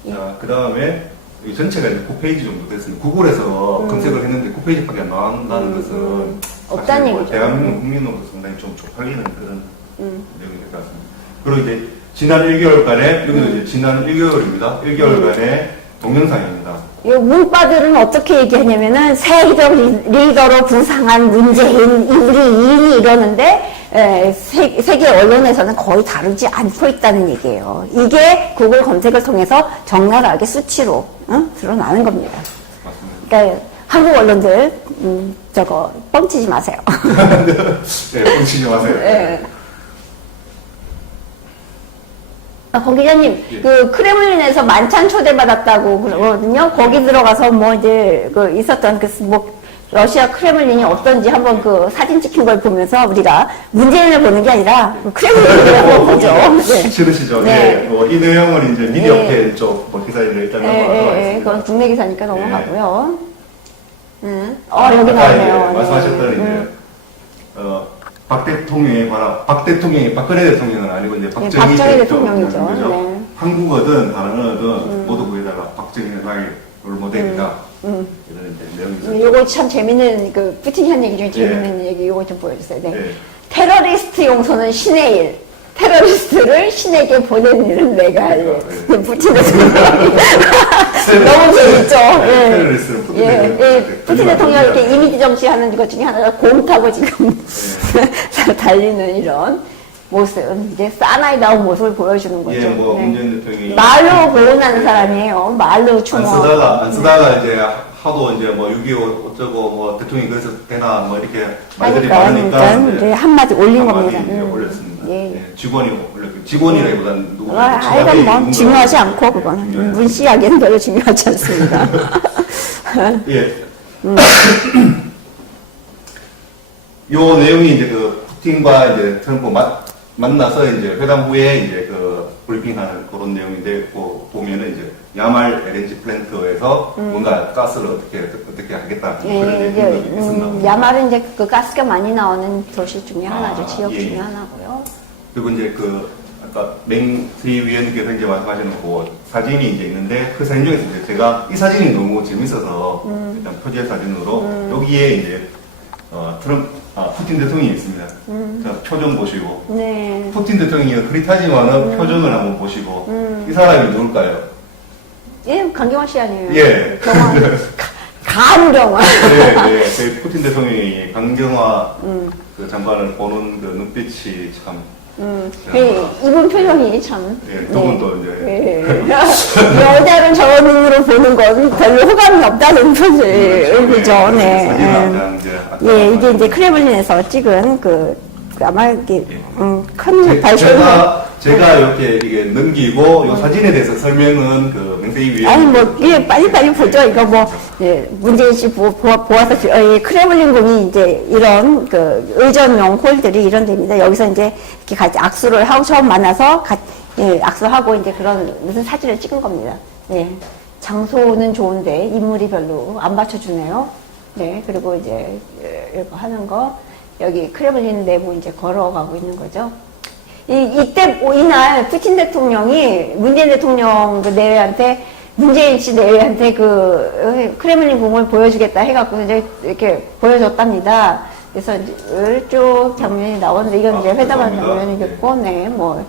자, 그 다음에 이 전체가 이제 9페이지 정도 됐습니다. 구글에서 검색을 했는데 9페이지밖에 안 나온다는 것은 없다는 사실 뭐 얘기죠. 대한민국 국민으로서 상당히 좀 쪽팔리는 그런 내용이 될 것 같습니다. 그리고 이제 지난 1개월간의, 여기는 이제 지난 1개월입니다. 1개월간의 동영상입니다. 이 문바들은 어떻게 얘기하냐면은 세계적 리더로 부상한 문재인 우리 이인이 이러는데 세계 언론에서는 거의 다루지 않고 있다는 얘기예요. 이게 구글 검색을 통해서 적나라하게 수치로 드러나는 겁니다. 맞습니다. 그러니까 한국 언론들 저거 뻥치지 마세요. 네, 뻥치지 마세요. 네. 권 기자님, 예. 그 크레물린에서 만찬 초대받았다고 그러거든요. 거기 들어가서 뭐 이제 그 있었던 러시아 크레물린이 어떤지 한번 그 사진 찍힌 걸 보면서 우리가 문재인을 보는 게 아니라 그 크레물린을 한번 보죠. 네. 싫으시죠? 네. 네. 이 내용은 이제 미디어계 쪽 기사에 일단 넘어가도록 하겠습니다. 그건 국내 기사니까 넘어가고요. 여기 아까 나오네요. 이제 말씀하셨던 이제 박 대통령에 관한 박근혜 대통령은 아니고 이제 박정희 대통령이죠. 네. 한국어든 다른어든 모두 거기다가 박정희는 나의 롤모델이다. 이런 이제 내용이 있어요. 요거 참 재밌는 그 푸틴이 한 얘기 중에 재밌는 얘기 요거 좀 보여주세요. 네. 네. 테러리스트 용서는 신의 일. 테러리스트를 신에게 보낸 일은 내가 할 일. 네. 푸틴 대통령이 너무 재밌죠. 예. 테러리스트는 푸틴 예, 예. 대통령. 푸틴 대통령 이렇게 이미지 정치하는 것 중에 하나가 곰 타고 지금 달리는 이런 모습, 이제 사나이다운 모습을 보여주는 거죠. 예, 뭐 네. 문재인 대통령이 말로 보호하는 사람이에요. 말로 추모. 안 쓰다가 이제 하도 이제 뭐 6.25 어쩌고 뭐 대통령이 그래서 되나 뭐 이렇게 말들이 많으니까 이제 한마디 올린 겁니다. 이제 올렸습니다. 예. 예, 직원이 올렸고 직원이라기보다는 누구 하여간 뭐 중요하지 않고 그거는 문씨하기에는 별로 중요하지 않습니다. 예. 요 내용이 이제 그 푸틴과 이제 트럼프 만나서 이제 회담 후에 이제 그 브리핑하는 그런 내용인데 그 보면은 이제 야말 LNG 플랜트에서 뭔가 가스를 어떻게 하겠다 그런 예, 얘기가 이제 있습니다. 야말은 이제 그 가스가 많이 나오는 도시 중에 하나죠. 지역 예, 중에 예. 하나고요. 그리고 이제 그 아까 맹수위 위원님께서 이제 말씀하시는 그 사진이 이제 있는데 그 사진 중에서 이제 제가 이 사진이 너무 재밌어서 일단 표제 사진으로 여기에 이제 푸틴 대통령이 있습니다. 자, 표정 보시고 네. 푸틴 대통령이 흐릿하지만은 표정을 한번 보시고 이 사람이 누굴까요? 예, 강경화 씨 아니에요? 예. 경화. 강경화. 네, 네. 그 푸틴 대통령이 강경화 그 장관을 보는 그 눈빛이 참. 예, 이분 표정이 참. 예, 두 분도 이제. 예. 여자를 저 눈으로 보는 건 별로 호감이 없다는 표정이죠. 네. 사진을 이제 예, 이게 이제 크레물린에서 찍은 아마 이게, 큰 발표. 제가 이렇게 이게 넘기고 이 사진에 대해서 설명은 그 맹세희 위원. 아니 뭐 이게 빨리빨리 보죠. 이거 뭐 예, 문재인 씨 보아서 크레물린궁이 이제 이런 그 의전용 홀들이 이런 데입니다. 여기서 이제 이렇게 같이 악수를 하고 처음 만나서 예, 악수하고 이제 그런 무슨 사진을 찍은 겁니다. 예, 장소는 좋은데 인물이 별로 안 받쳐주네요. 네, 그리고 이제 이거 하는 거 여기 크레물린 내부 이제 걸어가고 있는 거죠. 이날 푸틴 대통령이 문재인 대통령 그 내외한테 문재인 씨 내외한테 그 크레물린 궁을 보여주겠다 해갖고 이제 이렇게 보여줬답니다. 그래서 이제 쭉 장면이 나오는데 이건 이제 회담하는 장면이겠고, 네, 뭐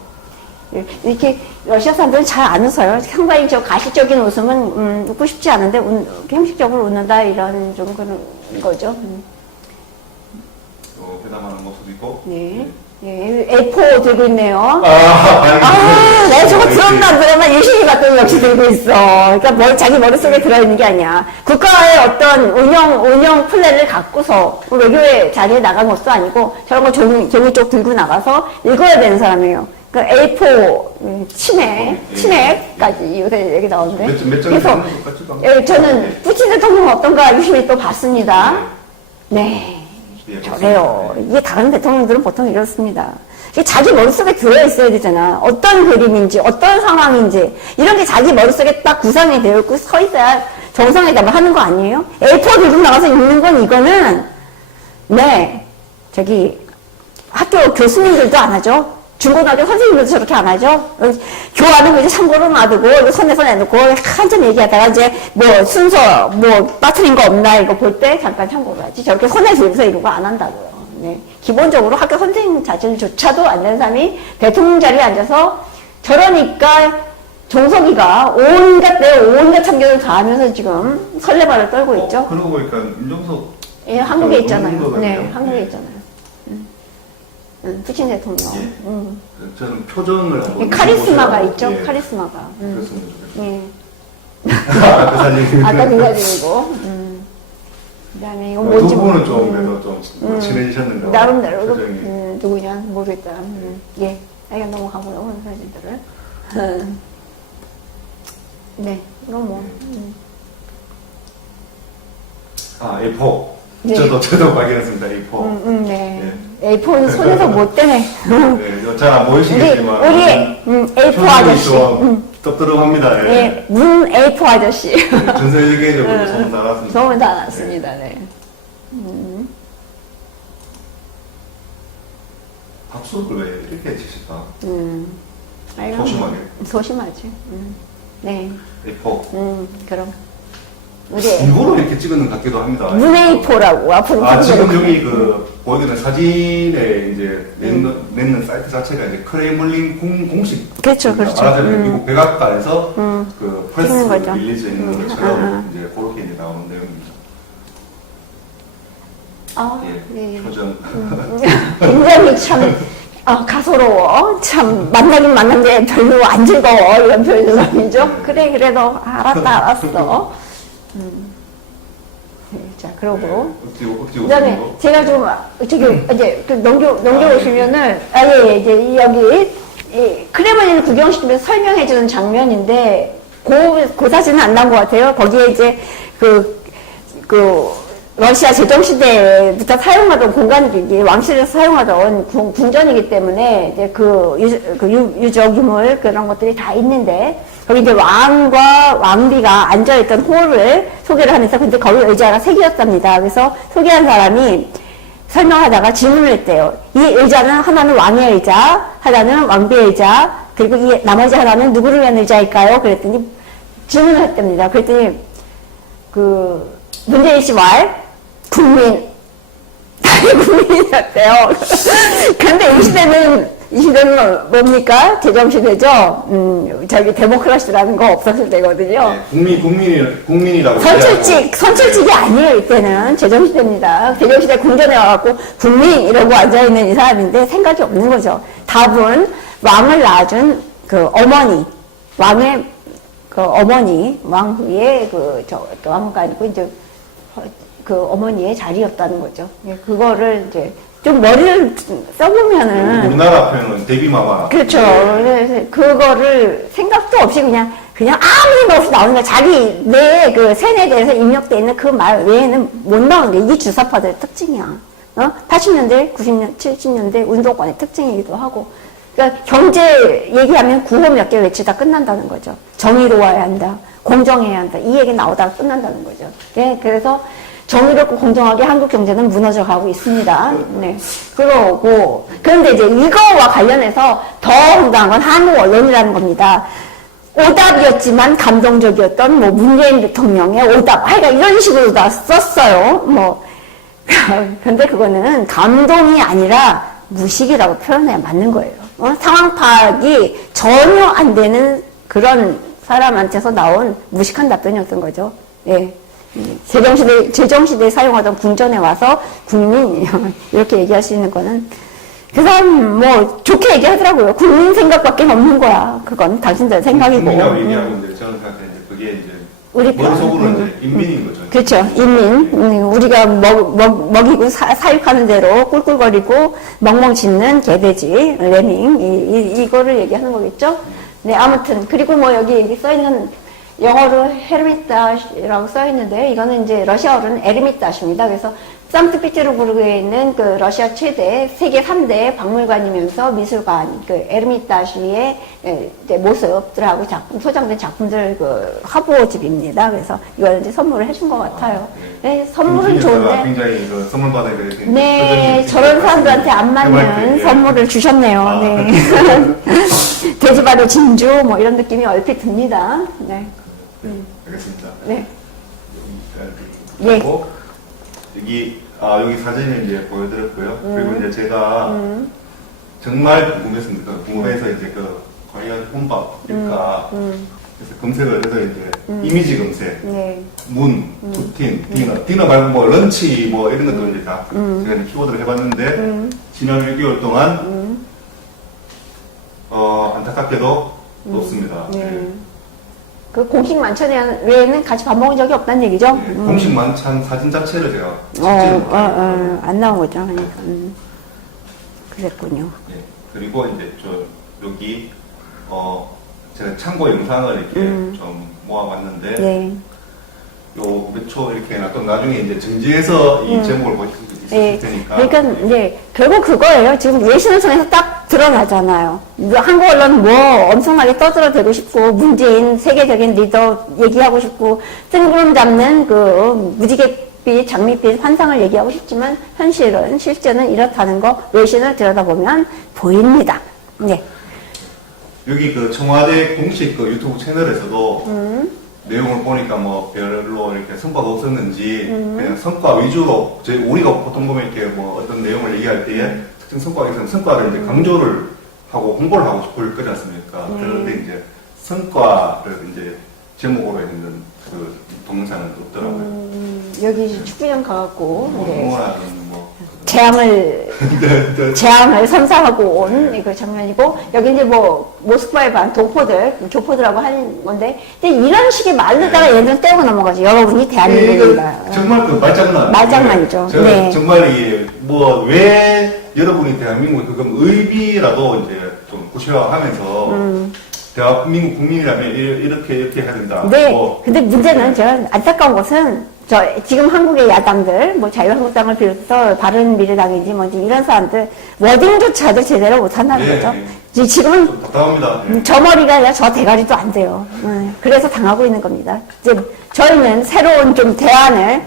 이렇게 러시아 사람들은 잘 안 웃어요. 상당히 저 가시적인 웃음은 웃고 싶지 않은데 형식적으로 웃는다 이런 좀 그런 거죠. 회담하는 모습도 있고. 네. 예, A4 들고 있네요. 내가 저거 들었다 안 들었나 유신이 같은 역시 들고 있어. 그러니까 자기 머릿속에 들어있는 게 아니야. 국가의 어떤 운영 플랜을 갖고서 외교의 자리에 나간 것도 아니고 저런 거 종이 쪽 들고 나가서 읽어야 되는 사람이에요. 그 A4 치맥까지 요새 얘기 나오는데. 그래서 예, 저는 푸틴 대통령 어떤가 유심히 또 봤습니다. 네. 저래요. 이게 다른 대통령들은 보통 이렇습니다. 이게 자기 머릿속에 들어있어야 되잖아. 어떤 그림인지, 어떤 상황인지, 이런 게 자기 머릿속에 딱 구상이 되어 있고 서 있어야 정상회담을 하는 거 아니에요? A4 들고 나가서 읽는 건 이거는, 네, 학교 교수님들도 안 하죠. 중고등학교 선생님들도 저렇게 안 하죠. 교환은 이제 참고로 놔두고, 손에 내놓고, 한참 얘기하다가 이제, 순서, 빠뜨린 거 없나, 이거 볼 때 잠깐 참고를 하지. 저렇게 손에 들고서 이런 거 안 한다고요. 네. 기본적으로 학교 선생님 자질조차도 안 되는 사람이 대통령 자리에 앉아서 저러니까 정석이가 온갖 참견을 다 하면서 지금 설레발을 떨고 있죠. 그러고 보니까 윤정석. 예, 한국에 있잖아요. 네, 한국에 있잖아요. 푸틴 대통령. 예. 저는 표정을 한번 카리스마가 있죠. 예. 카리스마가. 그랬으면 좋겠어요. 예. 아까 사진. 아까 그 사진이고. 그다음에 이거 두 뭔지 분은 좀 그래도 좀 친해지셨는데. 나름대로 표정이. 누구냐 모르겠다. 예. 하여간 넘어가고요. 사진들을. 네. 그럼 뭐. A4. 네. 저도 발견했습니다. A4. 네. A4는 손에서 못 떼네. 네, 잘 안 보이시겠지만. 우리 A4 아저씨. 떡더럽합니다. 예. 문 A4 아저씨. 전 세계적으로 소문 다 났습니다. 소문 다 났습니다. 네. 박수를 왜 이렇게 치실까? 아이고, 소심하게. 소심하지. 네. A4. 그럼. 우리 일부러 이렇게 찍는 것 같기도 합니다. 문 A4라고 앞으로. 지금 여기 보여드리는 사진에 이제 내는 사이트 자체가 이제 크레물린 공식. 그렇죠, 그렇죠. 말하자면 미국 백악관에서 그 프레스 찍는 거죠. 릴리즈 있는 것처럼 이제 그렇게 이제 나오는 내용입니다. 예, 표정. 굉장히 참 가소로워. 참 만나긴 만났는데 별로 안 즐거워. 이런 표정이죠. 그래 그래도 알았어. 네, 자 그러고 억지고 그다음에 거. 제가 좀 저기 이제 넘겨보시면은 예, 이제 여기 이 크레물린을 구경시키면서 설명해주는 장면인데 그 사진은 안 나온 것 같아요. 거기에 이제 그 러시아 제정시대부터 사용하던 공간이 왕실에서 사용하던 궁전이기 때문에 이제 유적 유물 그런 것들이 다 있는데 거기 이제 왕과 왕비가 앉아있던 홀을 소개를 하면서 근데 거기 의자가 3개였답니다. 그래서 소개한 사람이 설명하다가 질문을 했대요. 이 의자는 하나는 왕의 의자, 하나는 왕비의 의자, 그리고 이 나머지 하나는 누구를 위한 의자일까요? 그랬더니 질문을 했답니다. 그랬더니 문재인 씨 말 국민이었대요. 그런데 이 시대는 뭡니까? 제정시대죠? 저기 데모크라시라는 거 없었을 때거든요. 네, 국민이라고. 선출직이 아니에요, 이때는. 제정시대입니다. 제정시대 궁전에 와갖고 국민 이러고 앉아있는 이 사람인데 생각이 없는 거죠. 답은 왕을 낳아준 어머니, 왕의 어머니, 왕후의 왕후가 아니고 이제 어머니의 자리였다는 거죠. 그거를 이제 좀 머리를 써보면은 우리나라 표현은 데뷔마마. 그렇죠. 그래서 그거를 생각도 없이 그냥 아무 생각 없이 나오는 거야. 자기 내 세뇌에 대해서 입력되어 있는 그 말 외에는 못 나오는 게 이게 주사파들의 특징이야. 80년대, 90년, 70년대 운동권의 특징이기도 하고. 그러니까 경제 얘기하면 구호 몇 개 외치다 끝난다는 거죠. 정의로워야 한다. 공정해야 한다. 이 얘기 나오다가 끝난다는 거죠. 네, 그래서 정의롭고 공정하게 한국 경제는 무너져 가고 있습니다. 네. 그런데 이제 이거와 관련해서 더 황당한 건 한국 언론이라는 겁니다. 오답이었지만 감동적이었던 문재인 대통령의 오답. 하여간 이런 식으로 다 썼어요. 근데 그거는 감동이 아니라 무식이라고 표현해야 맞는 거예요. 상황 파악이 전혀 안 되는 그런 사람한테서 나온 무식한 답변이었던 거죠. 예. 제정시대에 사용하던 궁전에 와서 국민, 이렇게 얘기할 수 있는 거는, 그 사람 좋게 얘기하더라고요. 국민 생각밖에 없는 거야. 그건 당신들 생각이고. 국민이라고 얘기하고 있는데, 저는 생각하는데, 그게 이제, 머릿속으로 이제 인민인 거죠. 그렇죠. 인민. 우리가 먹이고 사육하는 대로 꿀꿀거리고, 멍멍 짖는 개돼지, 레밍, 이거를 얘기하는 거겠죠? 네, 아무튼. 그리고 여기 써있는, 영어로 헤르미타시라고 써있는데 이거는 이제 러시아어로는 에르미타시입니다. 그래서 상트피테르부르크에 있는 러시아 최대 세계 3대 박물관이면서 미술관 에르미타시의 모습들하고 소장된 작품들 화보집입니다. 그래서 이걸 이제 선물을 해준 것 같아요. 네, 선물은 좋은데 굉장히 선물 받아야 되겠 네, 저런 사람들한테 안 맞는 선물을 주셨네요. 네. 돼지발의 진주 이런 느낌이 얼핏 듭니다. 네. 알겠습니다. 네. 그리고 여기 사진을 이제 보여드렸고요. 그리고 이제 제가 정말 궁금했습니다. 궁금해서 이제 과연 혼밥일까 그래서 검색을 해서 이제 이미지 검색, 문, 푸틴, 디너 말고 런치 이런 것들 이제 다 제가 이제 키워드를 해봤는데 지난 1개월 동안 안타깝게도 없습니다. 네. 그 공식 만찬 외에는 같이 밥 먹은 적이 없다는 얘기죠? 네, 공식 만찬 사진 자체를 제가 안 나온 거죠. 그러니까. 그랬군요. 네, 그리고 이제 여기 제가 참고 영상을 이렇게 좀 모아봤는데 요 몇 초 이렇게 놔뒀 나중에 이제 정지해서 이 제목을 보실 수 있을 테니까. 그러니까 이제 결국 그거예요. 지금 예신을 통해서 딱 드러나잖아요. 한국 언론은 엄청나게 떠들어대고 싶고 문재인 세계적인 리더 얘기하고 싶고 뜬구름 잡는 무지갯빛 장밋빛 환상을 얘기하고 싶지만 실제는 이렇다는 거 외신을 들여다보면 보입니다. 네. 여기 청와대 공식 유튜브 채널에서도 내용을 보니까 뭐 별로 이렇게 성과가 없었는지 그냥 성과 위주로 우리가 보통 보면 이렇게 뭐 어떤 내용을 얘기할 때에 특정 성과가 있으면 성과를 이제 강조를 하고 홍보를 하고 싶을 거지 않습니까? 그런데 이제 성과를 이제 제목으로 있는 그 동영상은 없더라고요. 여기 축구장 가갖고 네. 응원하는 뭐 재앙을 선사하고 온 그 장면이고, 여기 이제 뭐 모스크바의 반 교포들, 교포들하고 하는 건데, 근데 이런 식의 말로다가 얘네들은 떼고 넘어가죠. 여러분이 대한민국입니다. 이거 정말 그 말장난. 말장난이죠. 제가 네. 정말 뭐 왜 여러분이 대한민국에 그럼 의비라도 이제 좀 구체화하면서 대한민국 국민이라면 이렇게 해야 된다. 네. 뭐 근데 문제는 제가 안타까운 것은 지금 한국의 야당들, 뭐 자유한국당을 비롯해서 바른미래당인지 뭔지 이런 사람들 워딩조차도 제대로 못한다는 네, 거죠. 네. 지금은 좀 답답합니다. 네. 저 머리가 아니라 저 대가리도 안 돼요. 그래서 당하고 있는 겁니다. 이제 저희는 새로운 좀 대안을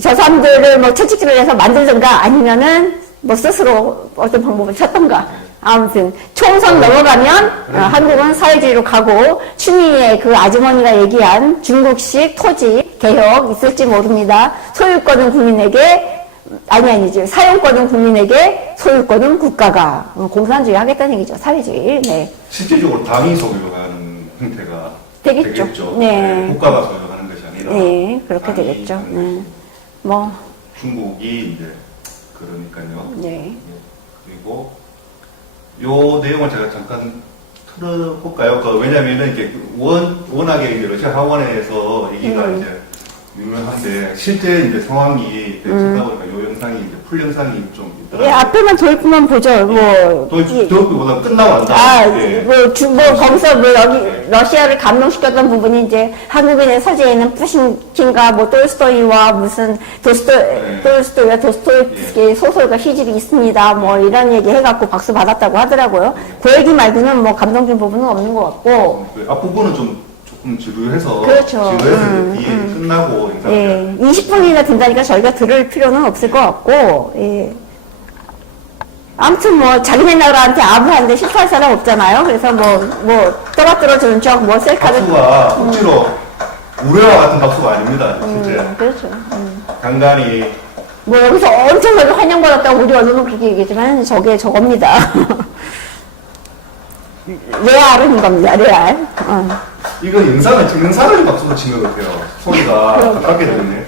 저 사람들을 뭐 채찍질을 해서 만들든가 아니면은 뭐 스스로 어떤 방법을 찾던가. 아무튼 총선 넘어가면 한국은 사회주의로 가고 추미애 그 아주머니가 얘기한 중국식 토지 개혁 있을지 모릅니다. 소유권은 국민에게 아니지 사용권은 국민에게 소유권은 국가가 공산주의 하겠다는 얘기죠. 사회주의. 네. 실질적으로 당이 소유하는 형태가 되겠죠. 네. 네. 국가가 소유하는 것이 아니라 네, 그렇게 당이 되겠죠. 하는 네. 뭐 중국이 이제 그러니까요. 네. 그리고 요 내용을 제가 잠깐 틀어볼까요? 왜냐면은 이제 워낙에 이제 러시아 하원에서 얘기가 이제 유명한데 실제 이제 상황이 찾다 보니까 요 영상이 이제 풀 영상이 좀 예, 있더라고요. 앞에만 도입부만 보죠. 뭐 도입보다 끝나고 난다. 예. 거기서 뭐 여기 러시아를 감동시켰던 부분이 이제 한국인의 서재에는 푸신킨과 뭐 톨스토이와 무슨 톨스토이와 도스토옙스키의 소설과 시집이 있습니다. 뭐 이런 얘기 해갖고 박수 받았다고 하더라고요. 그 얘기 말고는 뭐 감동적인 부분은 없는 것 같고. 그 앞부분은 조금 지루해서 그렇죠. 지루해서 뒤에 끝나고 영상이 예, 20분이나 된다니까 저희가 들을 필요는 없을 것 같고. 예. 아무튼 뭐 자기네 나라한테 아부하는데 싫어할 사람 없잖아요. 그래서 뭐 떠받들어주는 척 뭐 셀카를 박수가 억지로 우려와 같은 박수가 아닙니다. 실제 그렇죠. 간간히 뭐 여기서 엄청나게 환영받았다고 우리 언론은 그렇게 얘기했지만 저게 저겁니다. 레알은 겁니다. 레알. 이거 영상을 찍는 사람이 박수를 치는 것 같아요. 소리가 가깝게 들리네.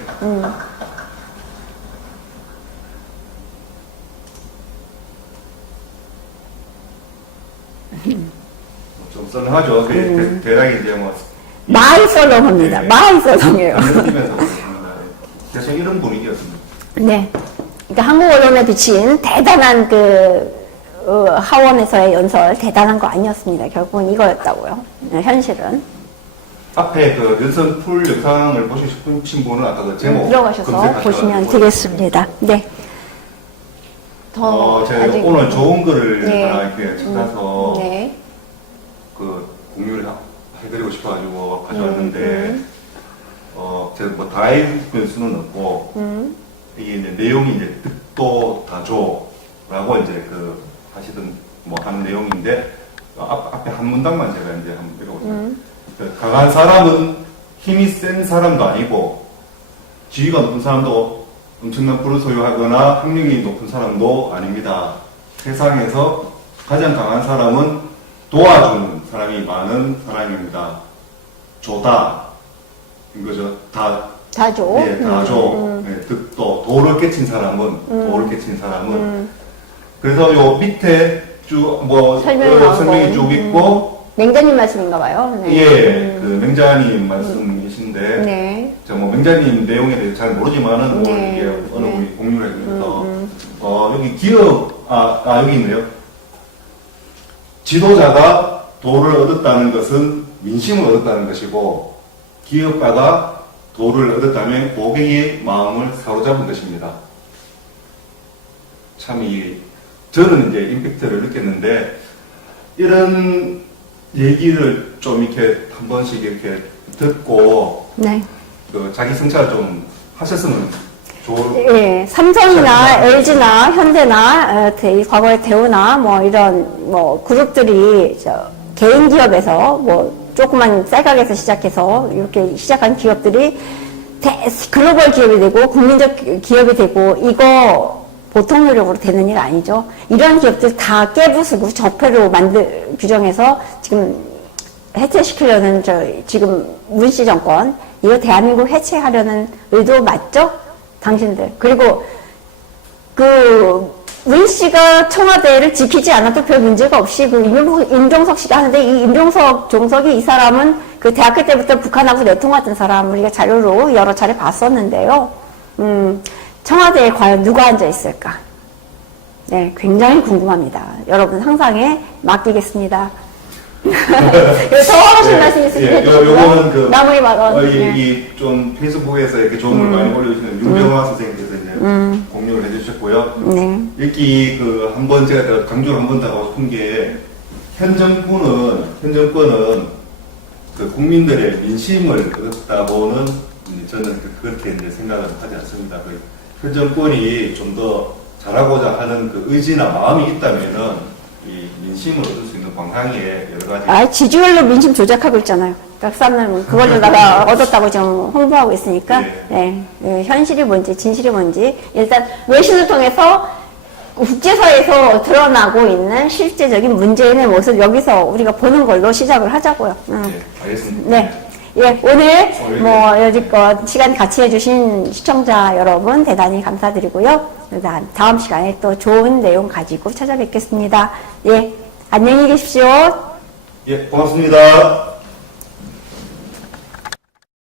좀 썰렁하죠. 대략 이제 뭐 마이 썰렁합니다. 네. 마이 썰렁해요. 느끼면서 보겠습니다. 계속 이런 분위기였습니다. 네. 그러니까 한국 언론에 비친 대단한 하원에서의 연설 대단한 거 아니었습니다. 결국은 이거였다고요. 현실은. 앞에 그 연선 풀 영상을 보시고 싶으신 분은 아까 그 제목 들어가셔서 검색하셔가지고 보시면 되겠습니다. 네. 제가 아직- 오늘 좋은 글을 네. 하나 이렇게 찾아서 네. 그 공유를 해드리고 싶어가지고 가져왔는데 제가 뭐 다 읽을 수는 없고 이게 이제 내용이 이제 득도 다조라고 이제 하시던 뭐 하는 내용인데 앞에 한 문단만 제가 이제 한번 읽어보겠습니다. 강한 사람은 힘이 센 사람도 아니고 지위가 높은 사람도 엄청난 부를 소유하거나 학력이 높은 사람도 아닙니다. 세상에서 가장 강한 사람은 도와주는 사람이 많은 사람입니다. 조다. 이거죠. 다죠. 네, 다죠. 네, 득도. 도를 깨친 사람은. 그래서 요 밑에 설명이 쭉 있고, 맹자님 말씀인가 봐요. 네. 예, 그 맹자님 말씀이신데, 네. 제가 뭐 맹자님 내용에 대해서 잘 모르지만은, 네. 이게 어느 분이 공유를 해주셔서, 여기 여기 있네요. 지도자가 도를 얻었다는 것은 민심을 얻었다는 것이고, 기업가가 도를 얻었다면 고객의 마음을 사로잡은 것입니다. 참 저는 이제 임팩트를 느꼈는데, 이런 얘기를 좀 이렇게 한 번씩 이렇게 듣고, 네. 자기 성찰을 좀 하셨으면 좋을 예, 삼성이나 LG나 현대나 과거의 대우나 뭐 이런 뭐 그룹들이 개인 기업에서 뭐 조그만 쌀가게에서 시작해서 이렇게 시작한 기업들이 글로벌 기업이 되고 국민적 기업이 되고 이거 보통 노력으로 되는 일 아니죠. 이런 기업들 다 깨부수고 적폐로 규정해서 지금 해체시키려는 지금 문씨 정권 이거 대한민국 해체하려는 의도 맞죠? 당신들. 그리고 문 씨가 청와대를 지키지 않아도 별 문제가 없이 임종석 씨가 하는데 이 임종석 종석이 이 사람은 그 대학교 때부터 북한하고 내통했던 사람 우리가 자료로 여러 차례 봤었는데요. 청와대에 과연 누가 앉아 있을까? 네, 굉장히 궁금합니다. 여러분 상상에 맡기겠습니다. 더 하신 말씀 있으시면 해주시고요. 마무리 발언. 좀 페이스북에서 이렇게 좋은 걸 많이 올려주시는 윤병화 선생님께서 이제 공유를 해주셨고요. 네. 여기 한번 제가 강조를 한 번 더 하고 싶은 게 현 정권은 국민들의 민심을 얻었다고는 저는 그렇게 이제 생각을 하지 않습니다. 현 정권이 좀 더 잘하고자 하는 의지나 마음이 있다면은 이 민심을 얻을 수 있는 방향에 여러 가지. 지지율로 민심 조작하고 있잖아요. 박사는 그걸로다가 얻었다고 지금 홍보하고 있으니까, 네. 현실이 뭔지, 진실이 뭔지, 일단 외신을 통해서 국제사회에서 드러나고 있는 실제적인 문재인의 모습 여기서 우리가 보는 걸로 시작을 하자고요. 네, 알겠습니다. 네. 예, 오늘 여지껏 시간 같이 해주신 시청자 여러분 대단히 감사드리고요. 다음 시간에 또 좋은 내용 가지고 찾아뵙겠습니다. 예, 안녕히 계십시오. 예, 고맙습니다.